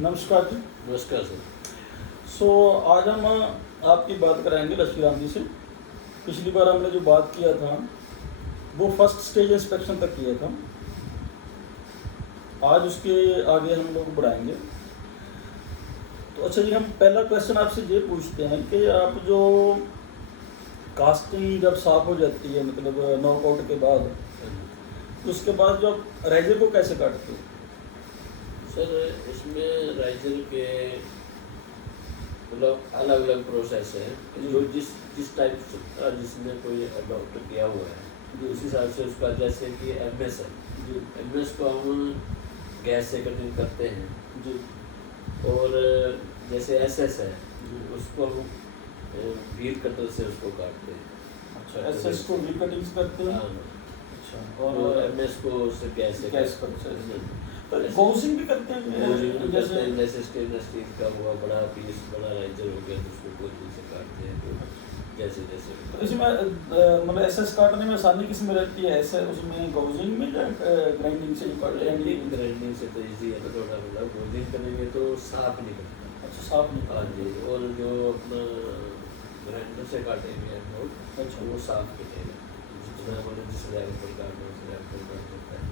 नमस्कार जी। नमस्कार सर। आज हम आपकी बात कराएंगे लक्ष्मी राम जी से। पिछली बार हमने जो बात किया था वो फर्स्ट स्टेज इंस्पेक्शन तक किया था। आज उसके आगे हम लोग बढ़ाएंगे। तो अच्छा जी, हम पहला क्वेश्चन आपसे ये पूछते हैं कि आप जो कास्टिंग जब साफ हो जाती है, मतलब नॉकआउट के बाद, तो उसके बाद जो आप राइजर को कैसे काटते हो? सर इसमें राइजर के मतलब अलग अलग प्रोसेस है। जो जिस टाइप का जिसने कोई अडॉप्ट किया हुआ है उस हिसाब से उसका, जैसे कि एमएस है, एमएस को हम गैस से कटिंग करते हैं जी। और जैसे एसएस है उसको हम व्हील कटर से उसको काटते हैं। अच्छा, एसएस को व्हील कटिंग करते हैं। हाँ। अच्छा, और एमएस को उससे गैस कट से गॉसिंग भी करते हैं। जैसे स्टेनलेस स्टील का हुआ बड़ा पीस, बड़ा राइजर हो गया तो उसको गॉसिंग से काटते हैं। तो जैसे जैसे तो इसमें मतलब एसएस काटने में आसानी किस में रहती है? ऐसे उसमें गॉसिंग में या ग्राइंडिंग से? ग्राइंडिंग से तो इजी है, तो थोड़ा मतलब गॉसिंग करेंगे तो साफ निकलता है। अच्छा, साफ नहीं। हाँ जी। और जो अपना ग्राइंडर से काटेंगे हम लोग, अच्छा, वो साफ कटेगा। जितना मतलब जिस लेवल पर काटना उस लेवल पर काट सकता है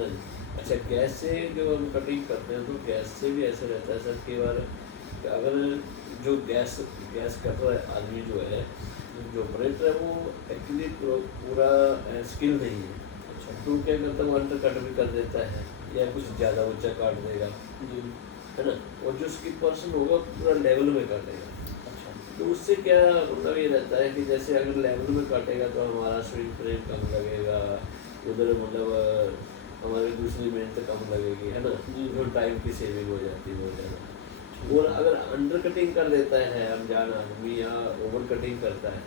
ना। अच्छा, गैस से जो हम कटिंग करते हैं तो गैस से भी ऐसे रहता है सर, कई बार अगर जो गैस कट रहा है आदमी जो है, जो ऑपरेटर है, वो एक्चुअली पूरा स्किल नहीं है। अच्छा, तो क्या करता है वो अंडर कट भी कर देता है या कुछ ज़्यादा ऊंचा काट देगा, जी, है ना। और जो स्किल पर्सन होगा पूरा लेवल में काटेगा। अच्छा, तो उससे क्या मतलब ये रहता है कि जैसे अगर लेवल में काटेगा तो हमारा स्विंग फ्रेम कम लगेगा, उधर मतलब हमारी दूसरी मेहनत कम लगेगी, है ना। जो टाइम की सेविंग हो जाती है बहुत ज़्यादा। और अगर अंडर कटिंग कर देता है अनजान आदमी या ओवर कटिंग करता है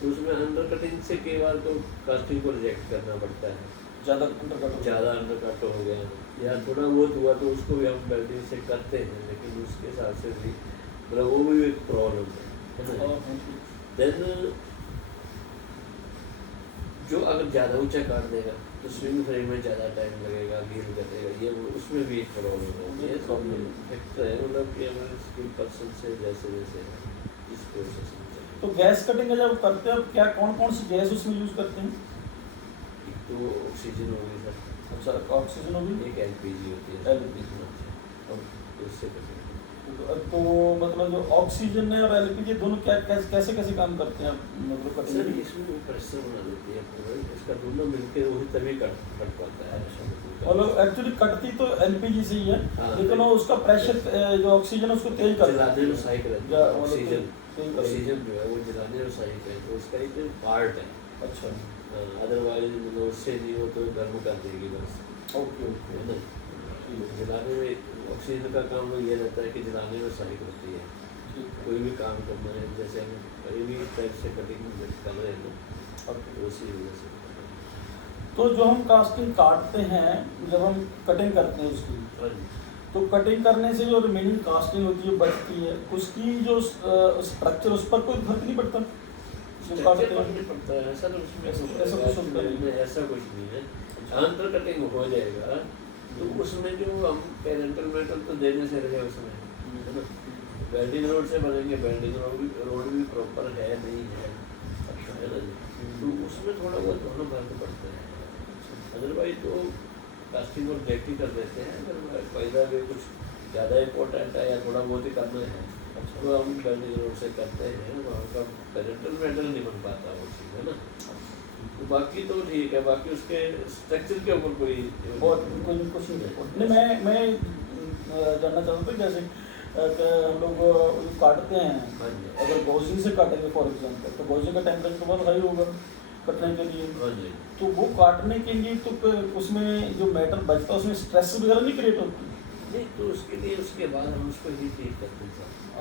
तो उसमें अंडर कटिंग से कई बार तो कास्टिंग को रिजेक्ट करना पड़ता है। ज़्यादा अंडर कट हो गया या थोड़ा बहुत हुआ तो उसको भी हम वेल्डिंग से करते हैं, लेकिन उसके हिसाब से भी मतलब वो भी एक प्रॉब्लम है ना। देन जो अगर ज़्यादा ऊंचा काट देगा तो स्विंग फ्रेम में ज़्यादा टाइम लगेगा, गिर कटेगा, ये वो उसमें भी एक प्रॉब्लम है। ये प्रॉब्लम फैक्टर है मतलब कि हमारे स्किल पर्सन से जैसे जैसे इस प्रोसेस में चलेगा। तो गैस कटिंग जब करते हैं क्या कौन कौन सी गैस उसमें यूज़ करते हैं? एक तो ऑक्सीजन होगी सर। अच्छा, ऑक्सीजन होगी। एक एलपीजी होती है। एलपीजी। उससे कटिंग तो मतलब जो ऑक्सीजन है और एलपीजी दोनों क्या कैसे कैसे काम करते हैं मतलब सर, कटिंग? इसमें प्रेशर बना देती है पूरा, इसका दोनों मिलकर वही तभी कट पाता है। मतलब एक्चुअली कटती तो एलपीजी से ही है, हाँ, लेकिन वो उसका प्रेशर जो ऑक्सीजन है उसको तेज कर जलाने में सहायक रहता है। ऑक्सीजन ऑक्सीजन जो है वो जलाने में सहायक है, तो उसका एक पार्ट है। अच्छा, अदरवाइज मतलब उससे नहीं हो तो गर्म कर देगी बस। ओके ओके, है ना। जलाने में ऑक्सीजन का काम ये रहता है कि जलाने में सहायक होती है। कोई भी काम करना है, जैसे हम कोई भी टाइप से कटिंग कर रहे हैं ना, उसी वजह से। तो जो हम कास्टिंग काटते हैं, जब हम कटिंग करते हैं उसकी, तो कटिंग करने से जो रिमेनिंग कास्टिंग होती है बचती है, उसकी जो स्ट्रक्चर उस पर कोई फर्क नहीं पड़ता? नहीं पड़ता है सर उसमें, ऐसा कुछ नहीं है। अंडर कटिंग हो जाएगा तो उसमें जो हम पेरेंटल मेटल तो देने से रहे उसमें, है ना। वेल्डिंग रोड से बनेंगे, वेल्डिंग रोड भी प्रॉपर है नहीं है, है ना जी। तो उसमें थोड़ा बहुत दोनों फर्क पड़ता है। अदरवाइज तो कास्टिंग और रिजेक्ट ही कर देते हैं। अगर पैसा भी कुछ ज़्यादा इम्पोर्टेंट है या थोड़ा बहुत ही करना है तो हम वेल्डिंग रोड से करते हैं, वहाँ का पेरेंटल मेटल नहीं बन पाता वो चीज़, है ना। तो बाकी तो ठीक है, बाकी उसके स्ट्रक्चर के ऊपर कोई कुछ नहीं। मैं जानना चाहता था जैसे हम लोग काटते हैं, अगर गॉसिंग से काटेंगे फॉर एग्जांपल, तो गॉसिंग का टेम्परेचर बहुत हाई होगा कटने के लिए, तो वो काटने के लिए तो उसमें जो मेटल बचता है उसमें स्ट्रेस वगैरह नहीं क्रिएट होती? नहीं, तो उसके लिए उसके बाद हम उसको हीट ट्रीट करते हैं।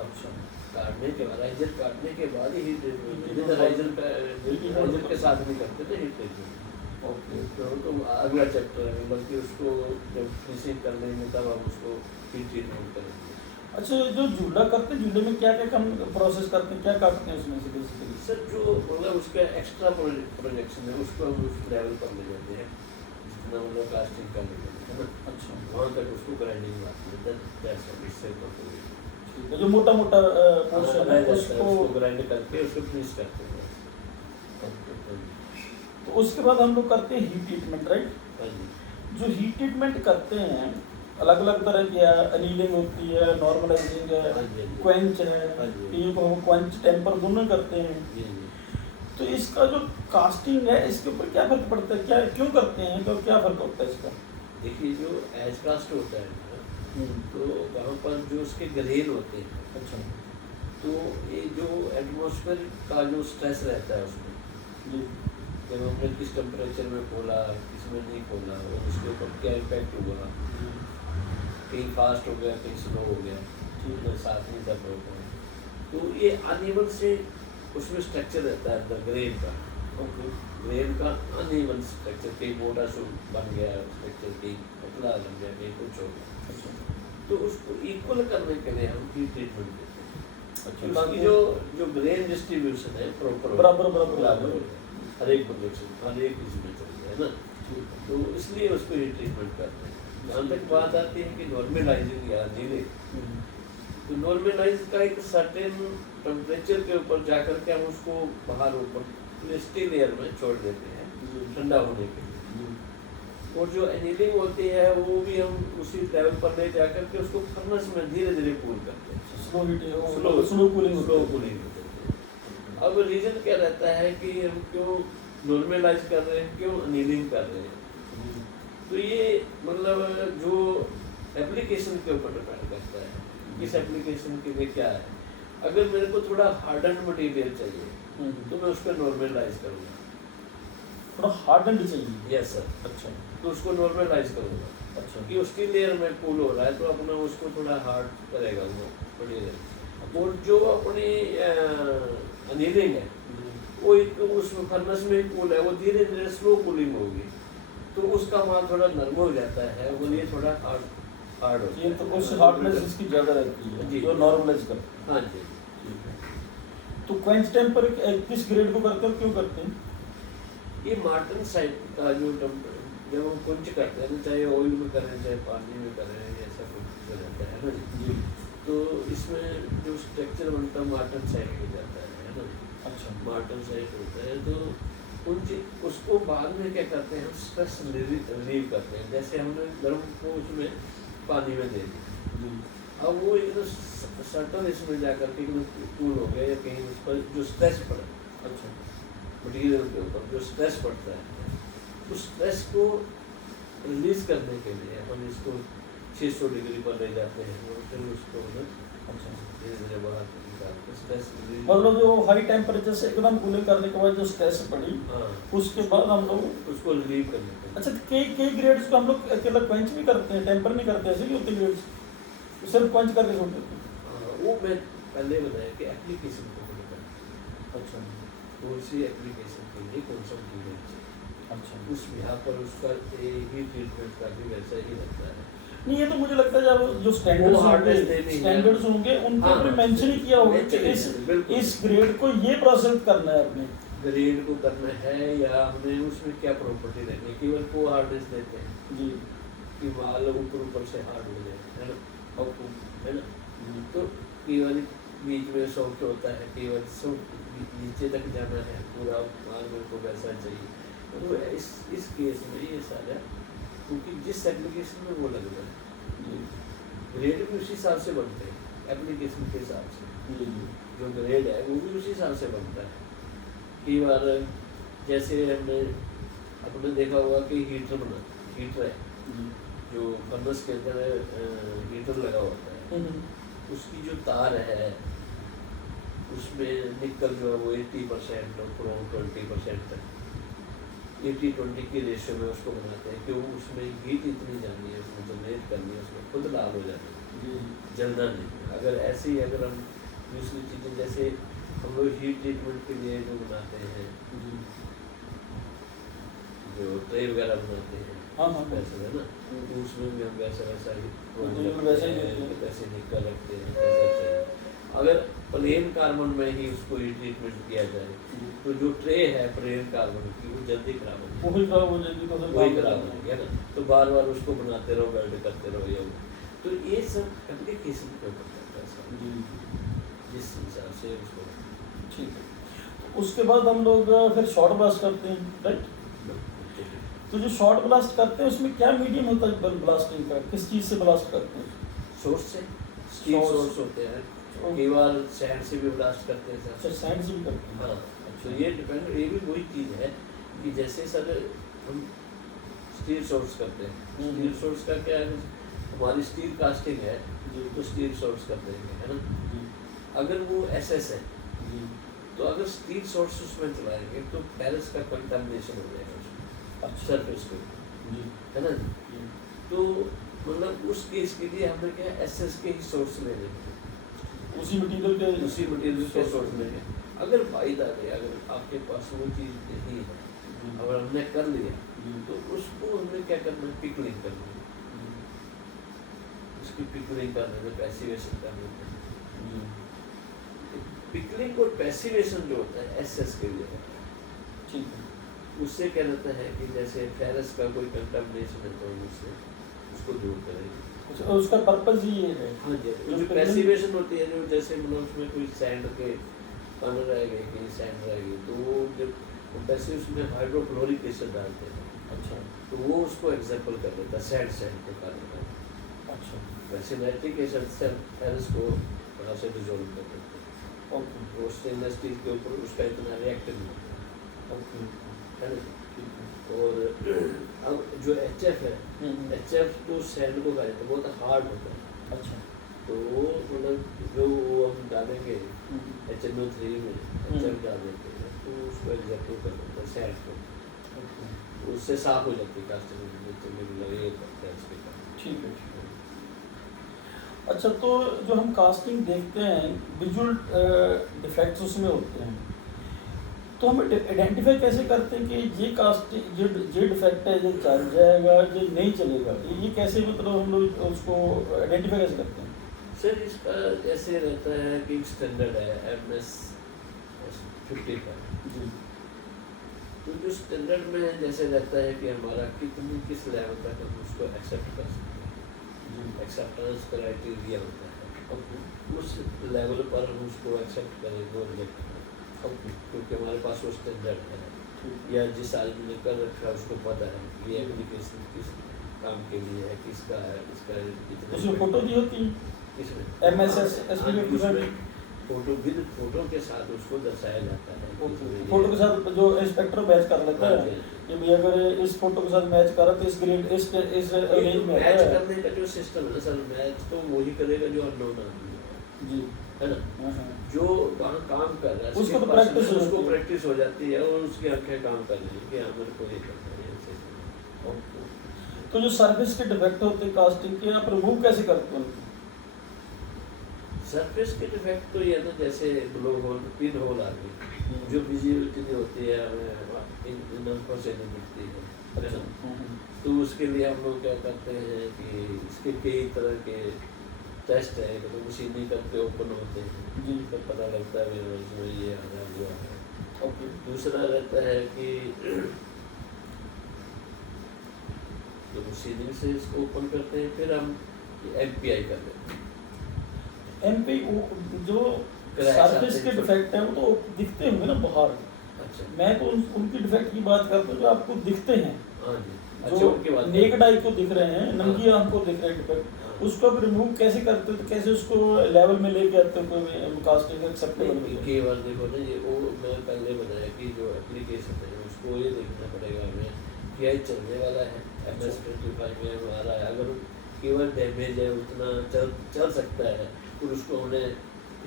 अच्छा, काटने के बाद, राइजर काटने के बाद ही हीट ट्रीटमेंट, राइजर के साथ भी करते थे हीट ट्रीटमेंट। ओके, तो अगला चैप्टर है, बल्कि उसको जब फिनिशिंग करने में तब हम उसको हीट ट्रीटमेंट करेंगे। अच्छा, जो झूला करते हैं, झूले में क्या क्या हम प्रोसेस करते हैं, क्या काटते हैं उसमें से बेसिकली? सर जो मतलब उसका एक्स्ट्रा प्रोजेक्शन है उसको हम उस लेवल पर ले जाते हैं जितना मतलब कास्टिंग कर लेते हैं। है ना, अच्छा, वहाँ तक उसको ग्राइंडिंग आती है, इससे ऊपर कोई ठीक है। जो मोटा मोटा पोर्शन रह है जाता है, उसको, उसको ग्राइंड करके उसको फिनिश करते हैं। तो उसके बाद हम लोग करते हैं हीट ट्रीटमेंट, राइट? हाँ जी, जो हीट ट्रीटमेंट करते हैं अलग अलग तरह की है, अनीलिंग होती है, नॉर्मलाइजिंग है, हाँ जी, हाँ जी। क्वेंच है, हाँ जी। कईयों को हम क्वेंच टेम्पर दोनों करते हैं। जी जी। तो इसका जो कास्टिंग है इसके ऊपर क्या फर्क पड़ता है, क्या क्यों करते हैं, तो क्या फर्क होता है इसका? देखिए जो एज कास्ट होता है ना, तो वहाँ पर जो उसके ग्रेन होते हैं, अच्छा तो ये जो एटमॉस्फेयर का जो स्ट्रेस रहता है उसमें, जी, जब हमने किस टेम्परेचर में खोला, किस में नहीं खोला, और उसके ऊपर क्या इम्पैक्ट हुआ, कहीं फास्ट हो गया, कहीं स्लो हो गया, ठीक है, साथ नहीं था प्रोग्राम। तो ये अनइवन से उसमें स्ट्रक्चर रहता है अंदर ग्रेन का, ओके, ग्रेन का अनइवन स्ट्रक्चर, कहीं मोटा सो बन गया स्ट्रक्चर, कहीं पतला बन गया, कहीं कुछ हो गया। अच्छा तो उसको इक्वल करने के लिए हम हीट ट्रीटमेंट देते हैं, अच्छा, उसकी ताकि जो ग्रेन डिस्ट्रीब्यूशन है प्रॉपर बराबर बराबर बराबर हो जाए, हर एक प्रोजेक्शन हर एक इसमें चल जाए ना, ठीक है। तो इसलिए उसको हीट ट्रीटमेंट करते हैं। जहाँ तक बात आती है कि नॉर्मलाइजिंग या नीले, तो नॉर्मलाइज का एक सर्टेन टेम्परेचर के ऊपर जाकर के हम उसको बाहर ऊपर स्टील एयर में छोड़ देते हैं ठंडा होने के लिए, और जो एनीलिंग होती है वो भी हम उसी लेवल पर ले जाकर के उसको फर्नेस में धीरे धीरे कूल करते हैं, slow heat, slow cooling, slow cooling होती है। अब रीजन क्या रहता है कि हम क्यों नॉर्मलाइज कर रहे हैं, क्यों एनीलिंग कर रहे हैं, तो ये मतलब जो एप्लीकेशन के ऊपर डिपेंड करता है, किस एप्लीकेशन के लिए क्या है। अगर मेरे को थोड़ा हार्डन मटेरियल चाहिए तो मैं उसको नॉर्मलाइज करूँगा, थोड़ा हार्ड एंड चाहिए। यस सर, अच्छा तो उसको नॉर्मलाइज करूँगा, अच्छा, क्योंकि उसकी लेयर में कूल हो रहा है तो अपना उसको थोड़ा हार्ड करेगा वो मटेरियल। और जो अपनी अनीलिंग है वो एक उसमें फर्नेस में कूल है, वो धीरे धीरे स्लो कूलिंग होगी, तो उसका माल थोड़ा नरम हो जाता है, वो ये थोड़ा हार्ड होता ये है, तो उससे हार्डनेस इसकी ज़्यादा रहती है जी। जो नॉर्मलाइज करते हैं। हाँ जी। ठीक है। तो क्वेंच टेम्पर किस ग्रेड को करते हैं, क्यों करते हैं? ये मार्टन साइड का जो जब हम कुंच करते हैं, चाहे ऑयल में करें चाहे पानी में करें, ऐसा कुछ रहता है ना जी, तो इसमें जो स्ट्रक्चर बनता है मार्टन साइड हो जाता है ना, अच्छा मार्टन साइड होता है, तो कुंच उसको बाद में क्या करते हैं, स्ट्रेस रिलीव करते हैं, जैसे हमने गर्म को उसमें पानी में दे दिया, जी, अब वो एकदम सर्टन इसमें जाकर के एकदम कूल हो गया, या कहीं उस पर जो स्ट्रेस पड़ा, अच्छा मटीरियल के ऊपर जो स्ट्रेस पड़ता है, उस स्ट्रेस को रिलीज करने के लिए हम इसको 600 डिग्री पर ले जाते हैं, और फिर उसको अच्छा। धीरे धीरे बाहर निकालते स्ट्रेस रिलीज। मतलब जो हाई टेम्परेचर से एकदम कूलिंग करने के बाद जो स्ट्रेस पड़ी, हाँ, उसके बाद हम लोग उसको रिलीव करने के लिए। अच्छा, तो कई ग्रेड्स को हम लोग अकेला क्वेंच भी करते हैं, टेम्पर नहीं करते, ऐसे भी होते ग्रेड्स, सिर्फ क्वेंच करके छोड़ देते हैं। वो मैं पहले बताया कि एप्लीकेशन को लेकर, अच्छा कौन सी एप्लीकेशन के लिए कौन सा मटीरियल चाहिए, अच्छा, उस यहाँ पर उसका ही ट्रीटमेंट का भी वैसा ही रहता है। नहीं ये तो मुझे लगता है जब जो स्टैंडर्ड्स वो होंगे, hardness देनी है। स्टैंडर्ड्स होंगे उनके हाँ, ऊपर मेंशन ही किया होगा कि mention इस है, बिल्कुल। इस ग्रेड को ये प्रोसेस करना है अपने। ग्रेड को करना है, या हमें उसमें क्या प्रॉपर्टी रखनी है, केवल को हार्डनेस देते हैं जी कि माल ऊपर से हार्ड हो जाए, है ना, और है ना, तो केवल बीच में सॉफ्ट होता है, केवल सॉफ्ट नीचे तक जाना है, पूरा माल मेरे को वैसा चाहिए, तो इस केस में ये सारा, क्योंकि जिस एप्लीकेशन में वो लग रहा है, ग्रेड भी उसी हिसाब से बनते हैं, एप्लीकेशन के हिसाब से जी जो ग्रेड है वो भी उसी हिसाब से बनता है। कई बार जैसे हमने अपने देखा हुआ कि हीटर है जो फर्नेस के अंदर हीटर लगा होता है, उसकी जो तार है उसमें निकल जो है वो 80% और क्रोम 20% तक 80-20 की रेशियो में उसको बनाते हैं, क्यों उसमें हीट इतनी जानी है, उसमें जनरेट करनी है, उसमें खुद लाल हो जाती है, जलना नहीं। अगर ऐसे ही अगर हम दूसरी चीज़ें जैसे हम लोग हीट ट्रीटमेंट के लिए जो बनाते हैं, जो ट्रे वगैरह बनाते हैं, हाँ हाँ वैसे है ना, तो उसमें भी हम वैसा ही वैसा ही देते हैं। वैसे निकल रखते हैं, वैसा चाहिए। अगर प्लेन कार्बन में ही उसको ट्रीटमेंट किया जाए तो जो ट्रे है प्लेन कार्बन की वो जल्दी खराब हो जाएगी, वो भी खराब हो जाएगी तो फिर वही खराब हो जाएगी, है ना। तो बार बार उसको बनाते रहो, वेल्ड करते रहो, ये तो ये सब एप्लीकेशन पे पड़ता है सब, जिस हिसाब से उसको। ठीक है। तो उसके बाद हम लोग फिर शॉर्ट ब्लास्ट करते हैं, राइट। तो जो शॉर्ट ब्लास्ट करते हैं उसमें क्या मीडियम होता है ब्लास्टिंग का, किस चीज़ से ब्लास्ट करते हैं? सोर्स से, स्टील सोर्स होते हैं, कई बार सैंड से भी ब्लास्ट करते हैं सर। अच्छा, सैंड से भी करते हैं। हाँ, तो ये डिपेंड, ये भी वही चीज़ है कि जैसे सर हम स्टील सोर्स करते हैं, स्टील सोर्स का क्या है, हमारी स्टील कास्टिंग है तो स्टील सोर्स कर देंगे, है ना। अगर वो एसएस है तो अगर स्टील सोर्स उसमें चलाएंगे तो फेरस का कंटामिनेशन हो जाएगा उसमें, सरफेस पे, है ना। तो मतलब उस केस के लिए हमें क्या एसएस के ही सोर्स लेने हैं, उसी मटेरियल के सोर्स लेंगे। अगर बाई द वे अगर आपके पास वो चीज़ नहीं है, अगर हमने कर लिया तो उसको हमें क्या करना है, पिकलिंग करना है, उसकी पिकलिंग करने में पैसिवेशन करने में। पिकलिंग और पैसिवेशन जो होता है एसएस के लिए होता है, ठीक है। उससे क्या रहता है कि जैसे फेरस का कोई कंटामिनेशन है तो उससे उसको दूर करेंगे। अच्छा, उसका पर्पस ही ये है। हाँ जी, जो पैसिवेशन होती है, जो जैसे मतलब उसमें कोई सैंड के कण रह गए, कहीं सैंड रह गई, तो वो जब पैसिवेशन में हाइड्रोक्लोरिक एसिड डालते हैं, अच्छा, तो वो उसको एग्जाम्पल कर देता है सैंड को कर देता है। अच्छा, वैसे नाइट्रिक एसिड से फेरस को थोड़ा सा डिजोल्व कर देते हैं। ओके, वो स्टेनलेस स्टील के ऊपर उसका इतना रिएक्ट नहीं होता, ओके, है ना। और अब जो HF है, HF तो सैंड को खा जाता है, बहुत हार्ड होता है। अच्छा, तो वो मतलब जो हम डालेंगे HNO3 में HF डाल देते हैं तो उसको एग्जैक्ट कर देता है सैंड को, ओके, उससे साफ हो जाती है कास्टिंग, मतलब ये करता है इसके काम। ठीक है। अच्छा, तो जो हम कास्टिंग देखते हैं विजुअल डिफेक्ट्स उसमें होते हैं, तो हम आइडेंटिफाई कैसे करते हैं कि ये कास्टिंग ये डिफेक्ट है, ये चल जाएगा, ये नहीं चलेगा, ये कैसे मतलब हम लोग उसको आइडेंटिफाई कैसे करते हैं? सर इसका ऐसे रहता है कि स्टैंडर्ड है MS 50 का, जी, तो जो स्टैंडर्ड में जैसे रहता है कि हमारा किस लेवल तक हम उसको एक्सेप्ट कर सकते हैं, एक्सेप्टेंस क्राइटेरिया होता है, ओके, उस लेवल पर हम उसको एक्सेप्ट करेंगे और रिजेक्ट करेंगे, ओके, क्योंकि हमारे पास वो स्टैंडर्ड है, या जिस आदमी ने कर रखा है उसको पता है कि ये एप्लीकेशन किस काम के लिए है, किसका है, इसका उसमें फोटो दी होती है किसमें MSS फोटो विद फोटो के साथ उसको दर्शाया जाता है। फोटो के साथ जो इंस्पेक्टर मैच कर लेता है कि भाई अगर इस फोटो के साथ मैच करा तो इस ग्रेड इस रेंज में मैच है। करने का जो सिस्टम है ना सर, मैच तो वही करेगा जो अननोन आदमी है, जी, है ना, जो वहाँ काम कर रहा है उसको तो प्रैक्टिस उसको प्रैक्टिस हो जाती है और उसकी आंखें काम कर रही है कि हाँ मेरे को ये करना है ऐसे। ओके, तो जो सर्विस के डिफेक्ट होते हैं कास्टिंग के, आप रिमूव कैसे करते हैं उनको? सरफेस के डिफेक्ट तो ये ना, जैसे ग्लो होल, पिन होल आ गई, जो विजिबिलिटी नहीं होती है हमें इन आंखों से नहीं दिखती है ना, तो उसके लिए हम लोग क्या करते हैं कि इसके कई तरह के टेस्ट है, मतलब मशीनी करके ओपन होते हैं जी, तो पता लगता है इसमें ये आया हुआ है। ओके, दूसरा रहता है कि जो मशीनिंग से इसको ओपन करते हैं, फिर हम MPI कर देते हैं। MP जो सर्विस के डिफेक्ट है वो तो दिखते होंगे ना बाहर। अच्छा, मैं तो उनकी डिफेक्ट की बात करता हूँ जो आपको दिखते हैं, हाँ जी, जो नेकेड आई को दिख रहे हैं, नंगी आंख को दिख रहे हैं डिफेक्ट, उसको आप रिमूव कैसे करते हो, तो कैसे उसको लेवल में लेके आते हो कोई कास्टिंग एक्सेप्टेबल? कई बार देखो ना, ये वो मैं पहले बताया कि जो एप्लीकेशन है उसको ये देखना पड़ेगा हमें कि ये चलने वाला है, MS 25 में हमारा है, अगर केवल डैमेज है उतना चल सकता है तो उसको हमें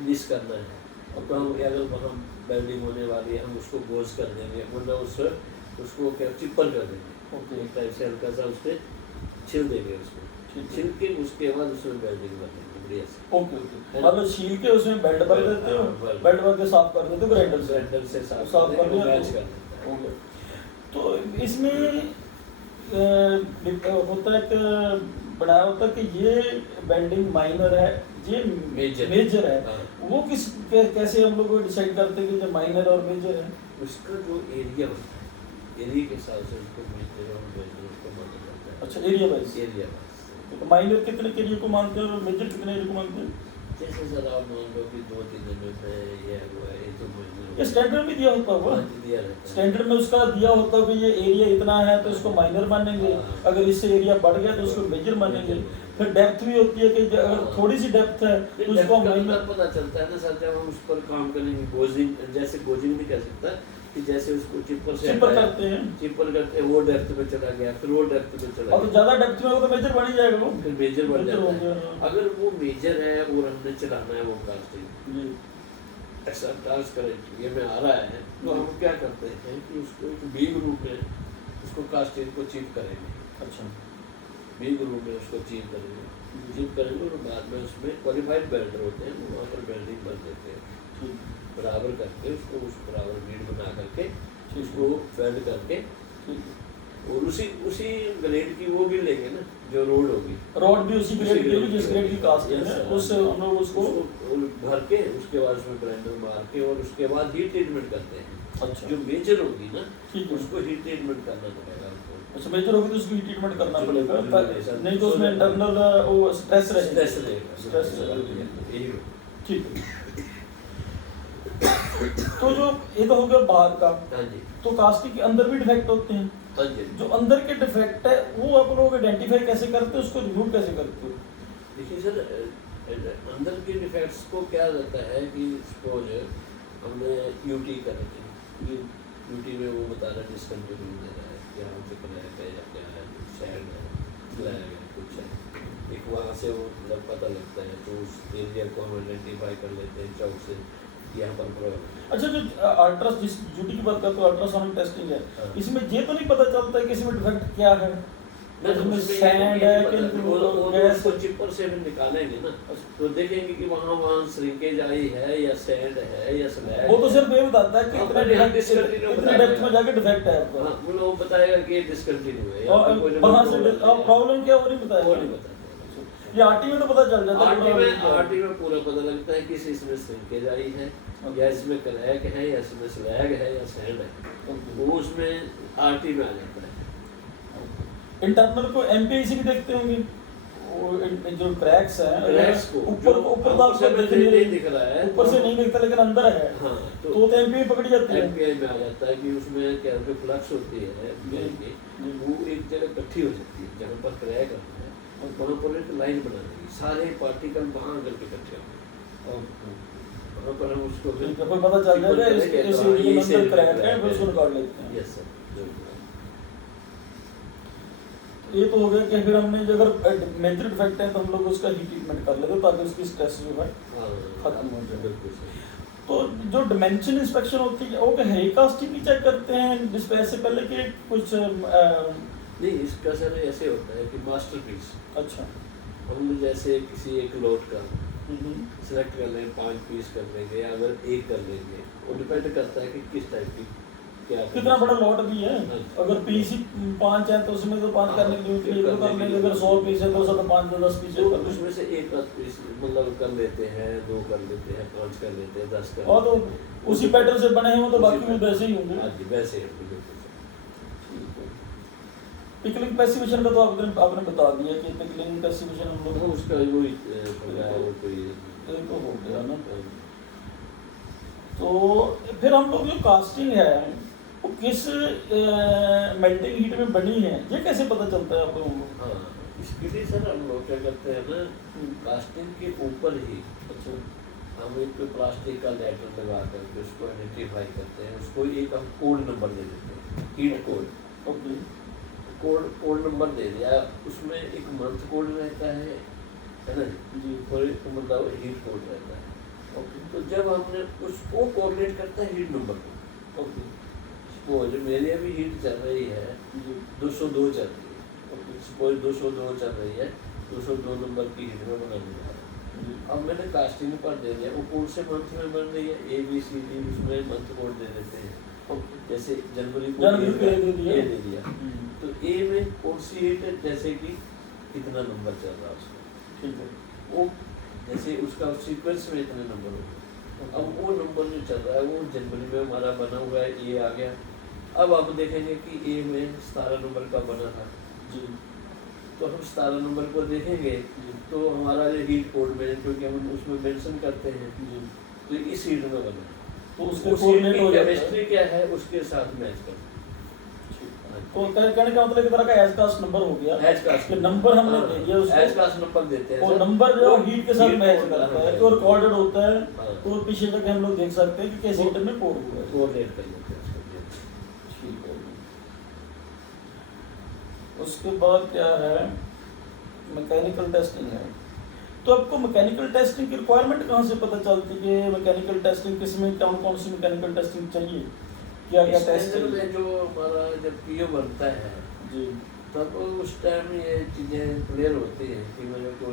मिस करना है, और तो हम अगर वहाँ वेल्डिंग होने वाली है हम उसको गोज कर देंगे, मतलब उसको क्या चिप्पल कर देंगे, एक टाइप से हल्का सा उस पर छिल देंगे, उसको छिल के उसके बाद उसमें वेल्डिंग कर देंगे बढ़िया से। ओके, मतलब छील के उसमें बेल्ट भर देते हो, बेल्ट भर के साफ कर देते हो ग्राइंडर से साफ कर दिया मैच कर देता है। तो इसमें होता है कि बनाया होता है कि ये बेंडिंग माइनर है, ये मेजर मेजर है, हाँ। वो कैसे हम लोग डिसाइड करते हैं कि जो माइनर और मेजर है? उसका जो एरिया होता है, एरिया के हिसाब से उसको मेजर और मेजर उसको माना जाता है। अच्छा, एरिया वाइज। एरिया वाइज तो माइनर कितने एरिया को मानते हैं और मेजर कितने एरिया को मानते हैं? जैसे सर आप मान लो कि 2-3 दिन में ये हुआ है, ये तो मेजर ये स्टैंडर्ड में दिया होता होगा, दिया रहता है। स्टैंडर्ड में उसका दिया होता है कि ये एरिया इतना है तो इसको माइनर मानेंगे, हाँ। अगर इससे एरिया बढ़ गया तो उसको मेजर मानेंगे। फिर डेप्थ भी होती है कि अगर थोड़ी सी डेप्थ है तो उसको माइनर। पता चलता है ना सर, जब हम उस पर काम करेंगे, गोजिंग जैसे गोजिंग नहीं कर सकता कि जैसे उसको चिपर से चिपर करते हैं, चिपर करते हैं, वो डेप्थ पे चला गया, फिर वो डेप्थ पे चला और तो गया, ज्यादा डेप्थ में हो तो मेजर बढ़ ही जाएगा वो, फिर मेजर बढ़ मेजर जाता हो है। गया। अगर वो मेजर है और हमने चलाना है वो कास्टिंग, जी ऐसा डांस करें ये में आ रहा है, तो हम क्या करते हैं कि उसको एक बीग रूप में उसको कास्टिंग को चिप करेंगे। अच्छा, बीग रूप में उसको चिप करेंगे, चिप करेंगे और बाद में उसमें क्वालिफाइड बेल्डर होते हैं, वो वहाँ पर बेल्डिंग कर देते हैं, ठीक बराबर करके उसको उस बराबर बीड बना करके ठीक उसको वेल्ड करके, ठीक। और उसी ग्रेड की वो भी लेंगे ना जो रोड होगी, रॉड भी उसी ग्रेड की होगी जिस ग्रेड की कास्ट है, Yes, उससे हम लोग उसको। भर के उसके बाद उसमें ब्लेंडर मार के और उसके बाद हीट ट्रीटमेंट करते हैं। अच्छा, जो मेजर होगी ना ठीक है। उसको हीट ट्रीटमेंट करना पड़ेगा हमको। अच्छा, मेजर होगी तो उसकी ट्रीटमेंट करना जो पड़ेगा, जो नहीं तो उसमें इंटरनल वो स्ट्रेस रहेगा, स्ट्रेस रहेगा, स्ट्रेस यही हो। ठीक है। तो जो ये तो हो गया बाहर का, हाँ जी, तो कास्टिंग के अंदर भी डिफेक्ट होते हैं, हाँ जी। जो अंदर के डिफेक्ट है वो आप लोग आइडेंटिफाई कैसे करते हो, उसको रिमूव कैसे करते हो? देखिए सर, अंदर के डिफेक्ट्स को क्या रहता है कि सपोज हमने यूटी कर रखी, यूटी में वो बता रहा है डिस्कंटिन्यू दे रहा है, क्या हमसे क्रैक है या क्या है, सैंड है, फ्लैग है, कुछ है, एक वहाँ से वो मतलब पता लगता है, तो उस एरिया को हम आइडेंटिफाई कर लेते हैं चौक से, यहाँ पर प्रॉब्लम है। अच्छा, जो अल्ट्रास जिस ड्यूटी की बात करते हो, अल्ट्रासाउंड टेस्टिंग है, हाँ। इसमें ये तो नहीं पता चलता है कि इसमें डिफेक्ट क्या है, इसमें उसमें सैंड ये है नहीं कि पता, वो गैस उसको चिपर से भी निकालेंगे ना, तो देखेंगे कि वहाँ श्रिंकेज आई है या सैंड है या स्लैग। वो तो सिर्फ ये बताता है कि हाँ, इतने यहाँ डिफेक्ट, discontinue इतने बताएगा। डेप्थ में जाके डिफेक्ट है आपका, हाँ, वो लोग बताएगा कि डिस्कंटिन्यू है, या और कोई वहाँ से problem है। प्रॉब्लम क्या, वो नहीं वो बताया। नहीं बताता। ये आरटी में तो पता चल जाता है, आरटी में पूरा पता लगता है कि इसमें श्रिंकेज आई है या इसमें क्रैक है या इसमें स्लैग है या सैंड है, वो उसमें आरटी में आ जाता है। इंटरनल को एमपीआईसी भी देखते होंगे, वो जो क्रैक्स हैं क्रैक्स को ऊपर ऊपर दाब से नहीं दिख रहा है, ऊपर से नहीं दिखता लेकिन अंदर है, हाँ, तो एमपीआई पकड़ी जाती है। एमपीआई में आ जाता है कि उसमें क्या जो फ्लक्स होती है की, वो एक जगह इकट्ठी हो जाती है, जहाँ पर क्रैक होता है वहाँ पर एक लाइन बना देगी, सारे पार्टिकल वहाँ आकर के इकट्ठे होंगे, वहाँ पर हम उसको फिर पता चल जाएगा इस एरिया में अंदर क्रैक है, फिर उसको निकाल लेते हैं। यस सर, ये तो हो गया कि फिर हमने जो अगर मेजर डिफेक्ट है तो हम लोग उसका हीट ट्रीटमेंट कर लेते हैं ताकि उसकी स्ट्रेस जो है खत्म हो जाए। बिल्कुल सर। तो जो डिमेंशन इंस्पेक्शन होती है वो क्या है कास्टिंग की चेक करते हैं डिस्पैच से पहले कि कुछ नहीं, इसका सर ऐसे होता है कि मास्टरपीस, अच्छा, हम जैसे किसी एक लोट का सिलेक्ट कर लेंगे, 5 पीस कर लेंगे या अगर एक कर लेंगे, वो डिपेंड करता है कि किस टाइप की क्या कितना बड़ा लॉट भी है, अगर पीस ही 5 है तो उसमें तो 5 करने के लिए एक कर लेंगे, अगर 100 पीस है तो उसका तो 5 10 पीस तो कर लेंगे, उसमें से एक आध पीस मतलब कर लेते हैं, 2 कर लेते हैं, 5 कर लेते हैं, 10 कर और तो लेते हैं। उसी पैटर्न से बने हैं तो बाकी भी वैसे ही होंगे। हाँ जी, वैसे ही होंगे, बिल्कुल सर। पिकलिंग पैसिवेशन का तो आपने बता दिया कि पिकलिंग पैसिवेशन हम लोग वो उसका वही वो कोई एक तो हो गया ना। तो फिर हम लोग जो कास्टिंग है वो किस मेल्टिंग हीट में बनी है ये कैसे पता चलता है आप लोगों को? हाँ, इसके लिए सर हम लोग क्या करते हैं ना, कास्टिंग के ऊपर ही अच्छा, हम एक प्लास्टिक का लेटर लगा करके उसको आइडेंटिफाई करते हैं, उसको एक हम कोड नंबर दे देते हैं, heat code. Okay, code number दे दिया, उसमें एक मंथ कोड रहता है ना जी, और एक मतलब हीट कोड रहता है। ओके, तो जब हमने उसको कोऑर्डिनेट करता है हीट नंबर को। ओके, सपोज मेरी अभी हीट चल रही है 202 चल रही है, ओके, सपोज 202 चल रही है, 202 नंबर की हीट में बनाने जा रहा है। अब मैंने कास्टिंग पर दे दिया, वो कौन से मंथ में बन रही है, ABCD, उसमें मंथ कोड दे देते हैं। ओके, जैसे जनवरी को ए दे दिया, तो ए में कौन सी हीट है, जैसे कि कितना नंबर चल रहा है उसमें, ठीक है, वो जैसे उसका सीक्वेंस में इतने नंबर हो गए, अब वो नंबर जो चल रहा है वो जनवरी में हमारा बना हुआ है, ये आ गया। अब आप देखेंगे कि ए में 17 नंबर का बना था जी, तो हम 17 नंबर को देखेंगे तो हमारा जो हीट कोड में, क्योंकि हम उसमें मेंशन करते हैं, जी, तो इस हीट में बना है, तो उसके उस हीट कोऑर्डिनेट की हो जाता है। केमिस्ट्री क्या है उसके साथ मैच करते तो कहने का मतलब एक तरह का एज कास्ट नंबर हो गया, हैं। एज का कि नंबर हमने दे दिया उसको, एज का नंबर देते हैं और सर। नंबर जो हीट के साथ हीट मैच कोड करता है है। तो रिकॉर्डेड होता है, हाँ। तो पीछे तक हम लोग देख सकते हैं कि कैसे हीट में कोड हुआ है। कोऑर्डिनेट कर लेते हैं उसको। ठीक है। उसके बाद क्या है, मैकेनिकल टेस्टिंग है। तो आपको मैकेनिकल टेस्टिंग की रिक्वायरमेंट कहाँ से पता चलती है कि मैकेनिकल टेस्टिंग किसमें कौन कौन सी मैकेनिकल टेस्टिंग चाहिए, क्या क्या इस टेस्ट टेंडर चाहिए? में जो हमारा जब पीओ बनता है जी, तब उस टाइम ये चीज़ें क्लियर होती हैं कि मेरे को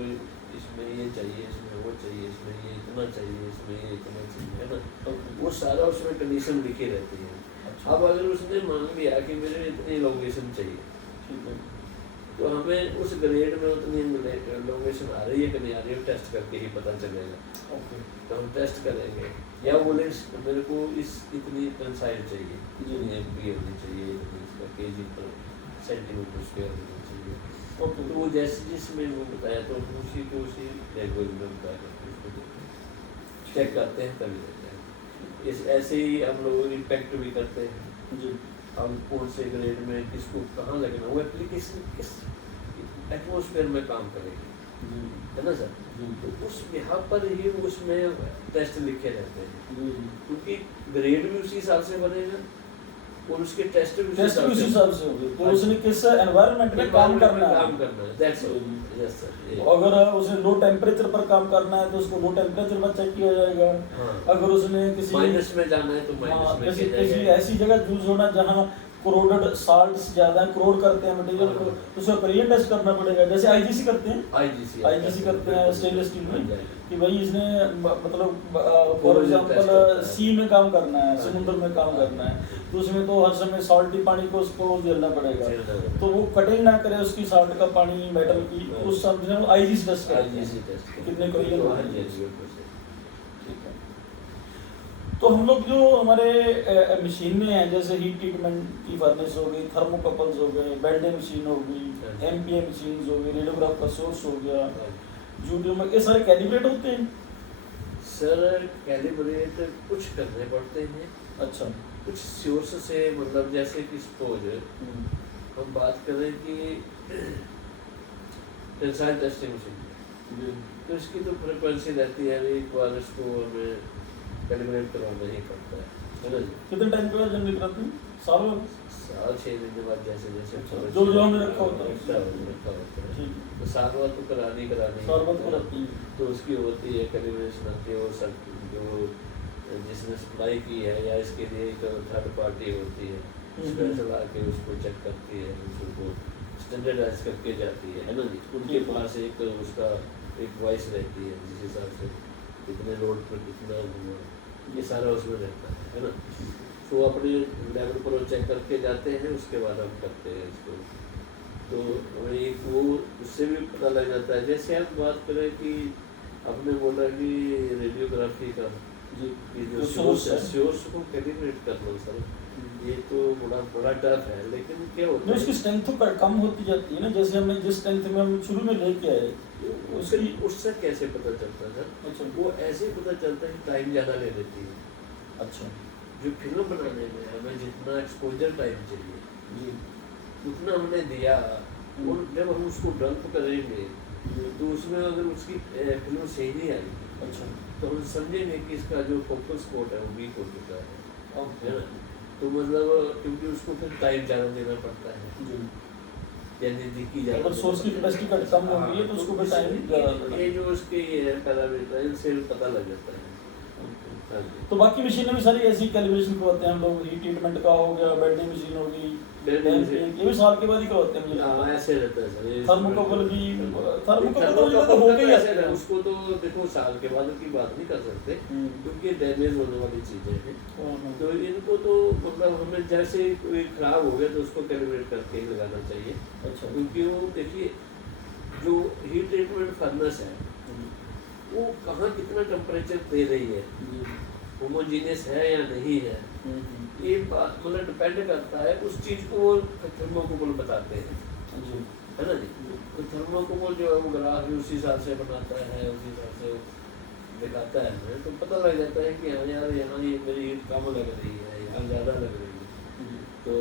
इसमें ये चाहिए, इसमें वो चाहिए, इसमें ये इतना चाहिए, इसमें ये इतना चाहिए, है ना। तो वो सारा उसमें कंडीशन लिखी रहती है। अच्छा, अब अगर उसने मान लिया कि मेरे इतनी लोकेशन चाहिए, ठीक है, तो हमें उस ग्रेड में उतनी लोकेशन आ रही है कि नहीं आ रही है टेस्ट करके ही पता चलेगा। ओके, तो हम टेस्ट करेंगे, या बोले मेरे को इस इतनी टेंसाइल चाहिए, जी। इतनी एमपी होनी चाहिए, इतनी इसका केजी पर सेंटीमीटर स्क्वायर होना चाहिए। ओके, तो वो जैसे जिसमें वो बताया तो हम उसी को उसी लैंग्वेज में बता करके उसको चेक करते हैं, तभी देते हैं। इस ऐसे ही हम लोग इम्पैक्ट भी करते हैं, जी, हम कौन से ग्रेड में किसको कहाँ लगना, वो एप्लीकेशन किस एटमॉस्फेयर में काम करेगी, जी, है ना सर। जी, तो उस यहाँ पर ही उसमें टेस्ट लिखे रहते हैं, जी, क्योंकि ग्रेड भी उसी हिसाब से बनेगा और उसके टेस्ट भी टेस्ट भी उसी हिसाब से होगी, तो उसने किस एनवायरनमेंट में काम करना है। काम करना है, दैट्स ऑल। Yes sir. अगर उसे लो टेम्परेचर पर काम करना है तो उसको लो टेम्परेचर पर चेक किया जाएगा। हाँ। अगर उसने किसी माइनस में जाना है तो हाँ, माइनस में किसी किया किसी जाएगा। ऐसी जगह यूज होना जहाँ कोरोडेड साल्ट्स ज्यादा है, कोरोड करते हैं मटेरियल को, हाँ। तो उसका करियर टेस्ट करना पड़ेगा, जैसे आईजीसी करते हैं, आईजीसी आईजीसी करते हैं स्टेनलेस स्टील में, कि भाई इसने मतलब फॉर Corrosion test एग्जांपल करता है। सी में काम करना है, हाँ। समुद्र में काम करना है, तो उसमें तो हर समय सॉल्टी पानी को उसको झेलना पड़ेगा, तो वो कटिंग ना करे उसकी साल्ट का पानी मेटल की, हाँ। उस समय वो आईजीसी टेस्ट करते हैं आईजीसी टेस्ट कितने करियर तो होते हाँ हैं। जी, बिल्कुल सही। ठीक है। तो हम लोग जो हमारे मशीनें हैं, जैसे हीट ट्रीटमेंट की फर्नेस हो गई, थर्मोकपल्स हो गए, वेल्डिंग मशीन हो गई, एमपीए मशीन हो गई, रेडियोग्राफ का सोर्स हो गया, जूडियो में, ये सारे कैलिब्रेट होते हैं। सर कैलिब्रेट कुछ करने पड़ते हैं, अच्छा, कुछ सोर्स से, मतलब जैसे कि सपोज हम बात करें कि टेंसाइल टेस्टिंग मशीन, तो इसकी तो फ्रिक्वेंसी रहती है, एक बार इसको हमें कैलिब्रेट करवाना ही पड़ता है ना जी। कितने टाइम के बाद जनरेट करते हैं? साल भर? साल 6 महीने बाद जैसे जैसे अच्छा, जो हमने रखा होता है। रखा होता है, ठीक, तो साल बाद तो करानी साल भर तो रहती है। तो उसकी होती है कैलिब्रेशन आती है, वो सब जो जिसने सप्लाई की है या इसके लिए एक थर्ड पार्टी होती है, स्पेशल आके उसको चेक करती है, उसको स्टैंडर्डाइज करके जाती है ना जी। उनके पास एक उसका एक वॉइस रहती है, जिस हिसाब से कितने रोड पर कितना हुआ, ये सारा उसमें रहता है ना। तो अपने लेवल पर वो चेक करके जाते हैं, उसके बाद हम करते हैं इसको। तो एक वो उससे भी पता लग जाता है। जैसे आप बात करें कि आपने बोला कि रेडियोग्राफी का जी, ये जो जो source है। सोर्स को कैलिब्रेट करना सर, ये तो बड़ा टफ है, लेकिन क्या होता नहीं, है उसकी स्ट्रेंथ तो कम होती जाती है ना, जैसे हमने जिस स्ट्रेंथ में हम शुरू में लेके आए उसकी उससे कैसे पता चलता है सर? अच्छा, वो ऐसे ही पता चलता है कि टाइम ज़्यादा ले लेती है। अच्छा, जो फिल्म बनाने में हमें जितना एक्सपोजर टाइम चाहिए जी, उतना हमने दिया, और जब हम उसको डंप करेंगे तो उसमें अगर उसकी फिल्म सही नहीं आई अच्छा, तो हम समझेंगे कि इसका जो फोकस स्पॉट है वो वीक हो चुका है ओके, ना। तो मतलब क्योंकि उसको फिर टाइम ज़्यादा देना पड़ता है, जी, यानी नज़दीकी ज़्यादा अगर सोर्स की कैपेसिटी कम हो गई है तो उसको फिर टाइम ज़्यादा लगेगा। ये जो उसके पैरामीटर है इनसे पता लग जाता है। हाँ जी। तो बाकी मशीनें भी सारी ऐसी कैलिब्रेशन करवाते हैं हम लोग, हीट ट्रीटमेंट का हो गया, वेल्डिंग मशीन हो गई, वेल्डिंग मशीन। ये भी साल के बाद ही करवाते हैं मुझे लगता हाँ है। ऐसे रहता है सर ये। थर्मोकपल भी, थर्मोकपल तो मुझे लगता है थर्मोकपल होके ही ऐसे आते रहता है, हैं। उसको तो देखो साल के बाद की बात नहीं कर सकते क्योंकि डैमेज होने वाली चीज़ें हैं। तो इनको तो मतलब हमें जैसे कोई खराब हो गया तो उसको कैलिब्रेट करके ही लगाना चाहिए। अच्छा, क्योंकि वो देखिए जो हीट ट्रीटमेंट फर्नेस है वो कहाँ कितना टेम्परेचर दे रही है, होमोजीनियस है या नहीं है, ये बात मतलब डिपेंड करता है। उस चीज़ को वो थर्मोकपल बताते हैं, है ना जी। तो थर्मोकपल जो है वो ग्राफ भी उसी हिसाब से बनाता है, उसी हिसाब से दिखाता है, तो पता लग जाता है कि हाँ यार यहाँ ये मेरी हीट कम लग रही है, यहाँ ज़्यादा लग रही है, तो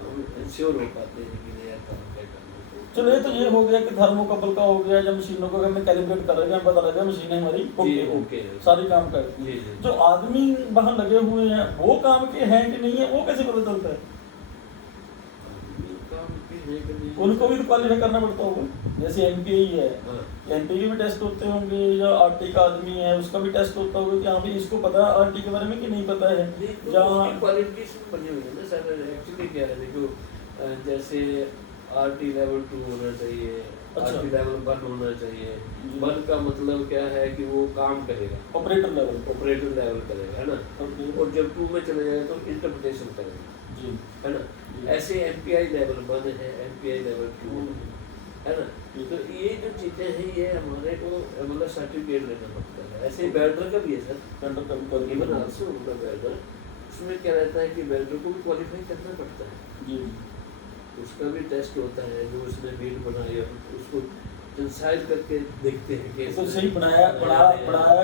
हम इंश्योर हो पाते हैं कि नहीं यार काम क्या करना है। चलो तो ये हो गया कि थर्मोकपल का हो गया, जब मशीनों को हमें कैलिब्रेट कर रहे हैं, पता लगा मशीनें हमारी ओके सारी काम करती है। जो आदमी वहाँ लगे हुए हैं वो काम के हैं कि नहीं है, वो कैसे पता चलता है? उनको भी तो क्वालिफाई करना पड़ता होगा, जैसे एमपीआई है, एमपीआई में टेस्ट होते होंगे, या आरटी का आदमी है उसका भी टेस्ट होता होगा कि हाँ भाई इसको पता है आरटी के बारे में कि नहीं पता है। जहाँ क्वालिफिकेशन बनी हुई है ना सर, एक्चुअली क्या है देखो, जैसे आरटी लेवल 2 होना चाहिए, आरटी लेवल 1 होना चाहिए। 1 का मतलब क्या है कि वो काम करेगा, ऑपरेटर लेवल करेगा, है ना। और जब 2 में चले जाए तो इंटरप्रिटेशन करेगा, है ना। ऐसे एमपीआई लेवल 1 है, एमपीआई लेवल 2 है ना। तो ये जो चीज़ें हैं ये हमारे को मतलब सर्टिफिकेट लेना पड़ता है। ऐसे वेल्डर का भी है सर, वेल्डर का भी इवन आल्सो वेल्डर, उसमें क्या रहता है कि वेल्डर को भी क्वालिफाई करना पड़ता है जी। उसका भी टेस्ट होता है, जो उसने बीट बनाई है उसको टेंसाइल करके देखते हैं कि तो सही बनाया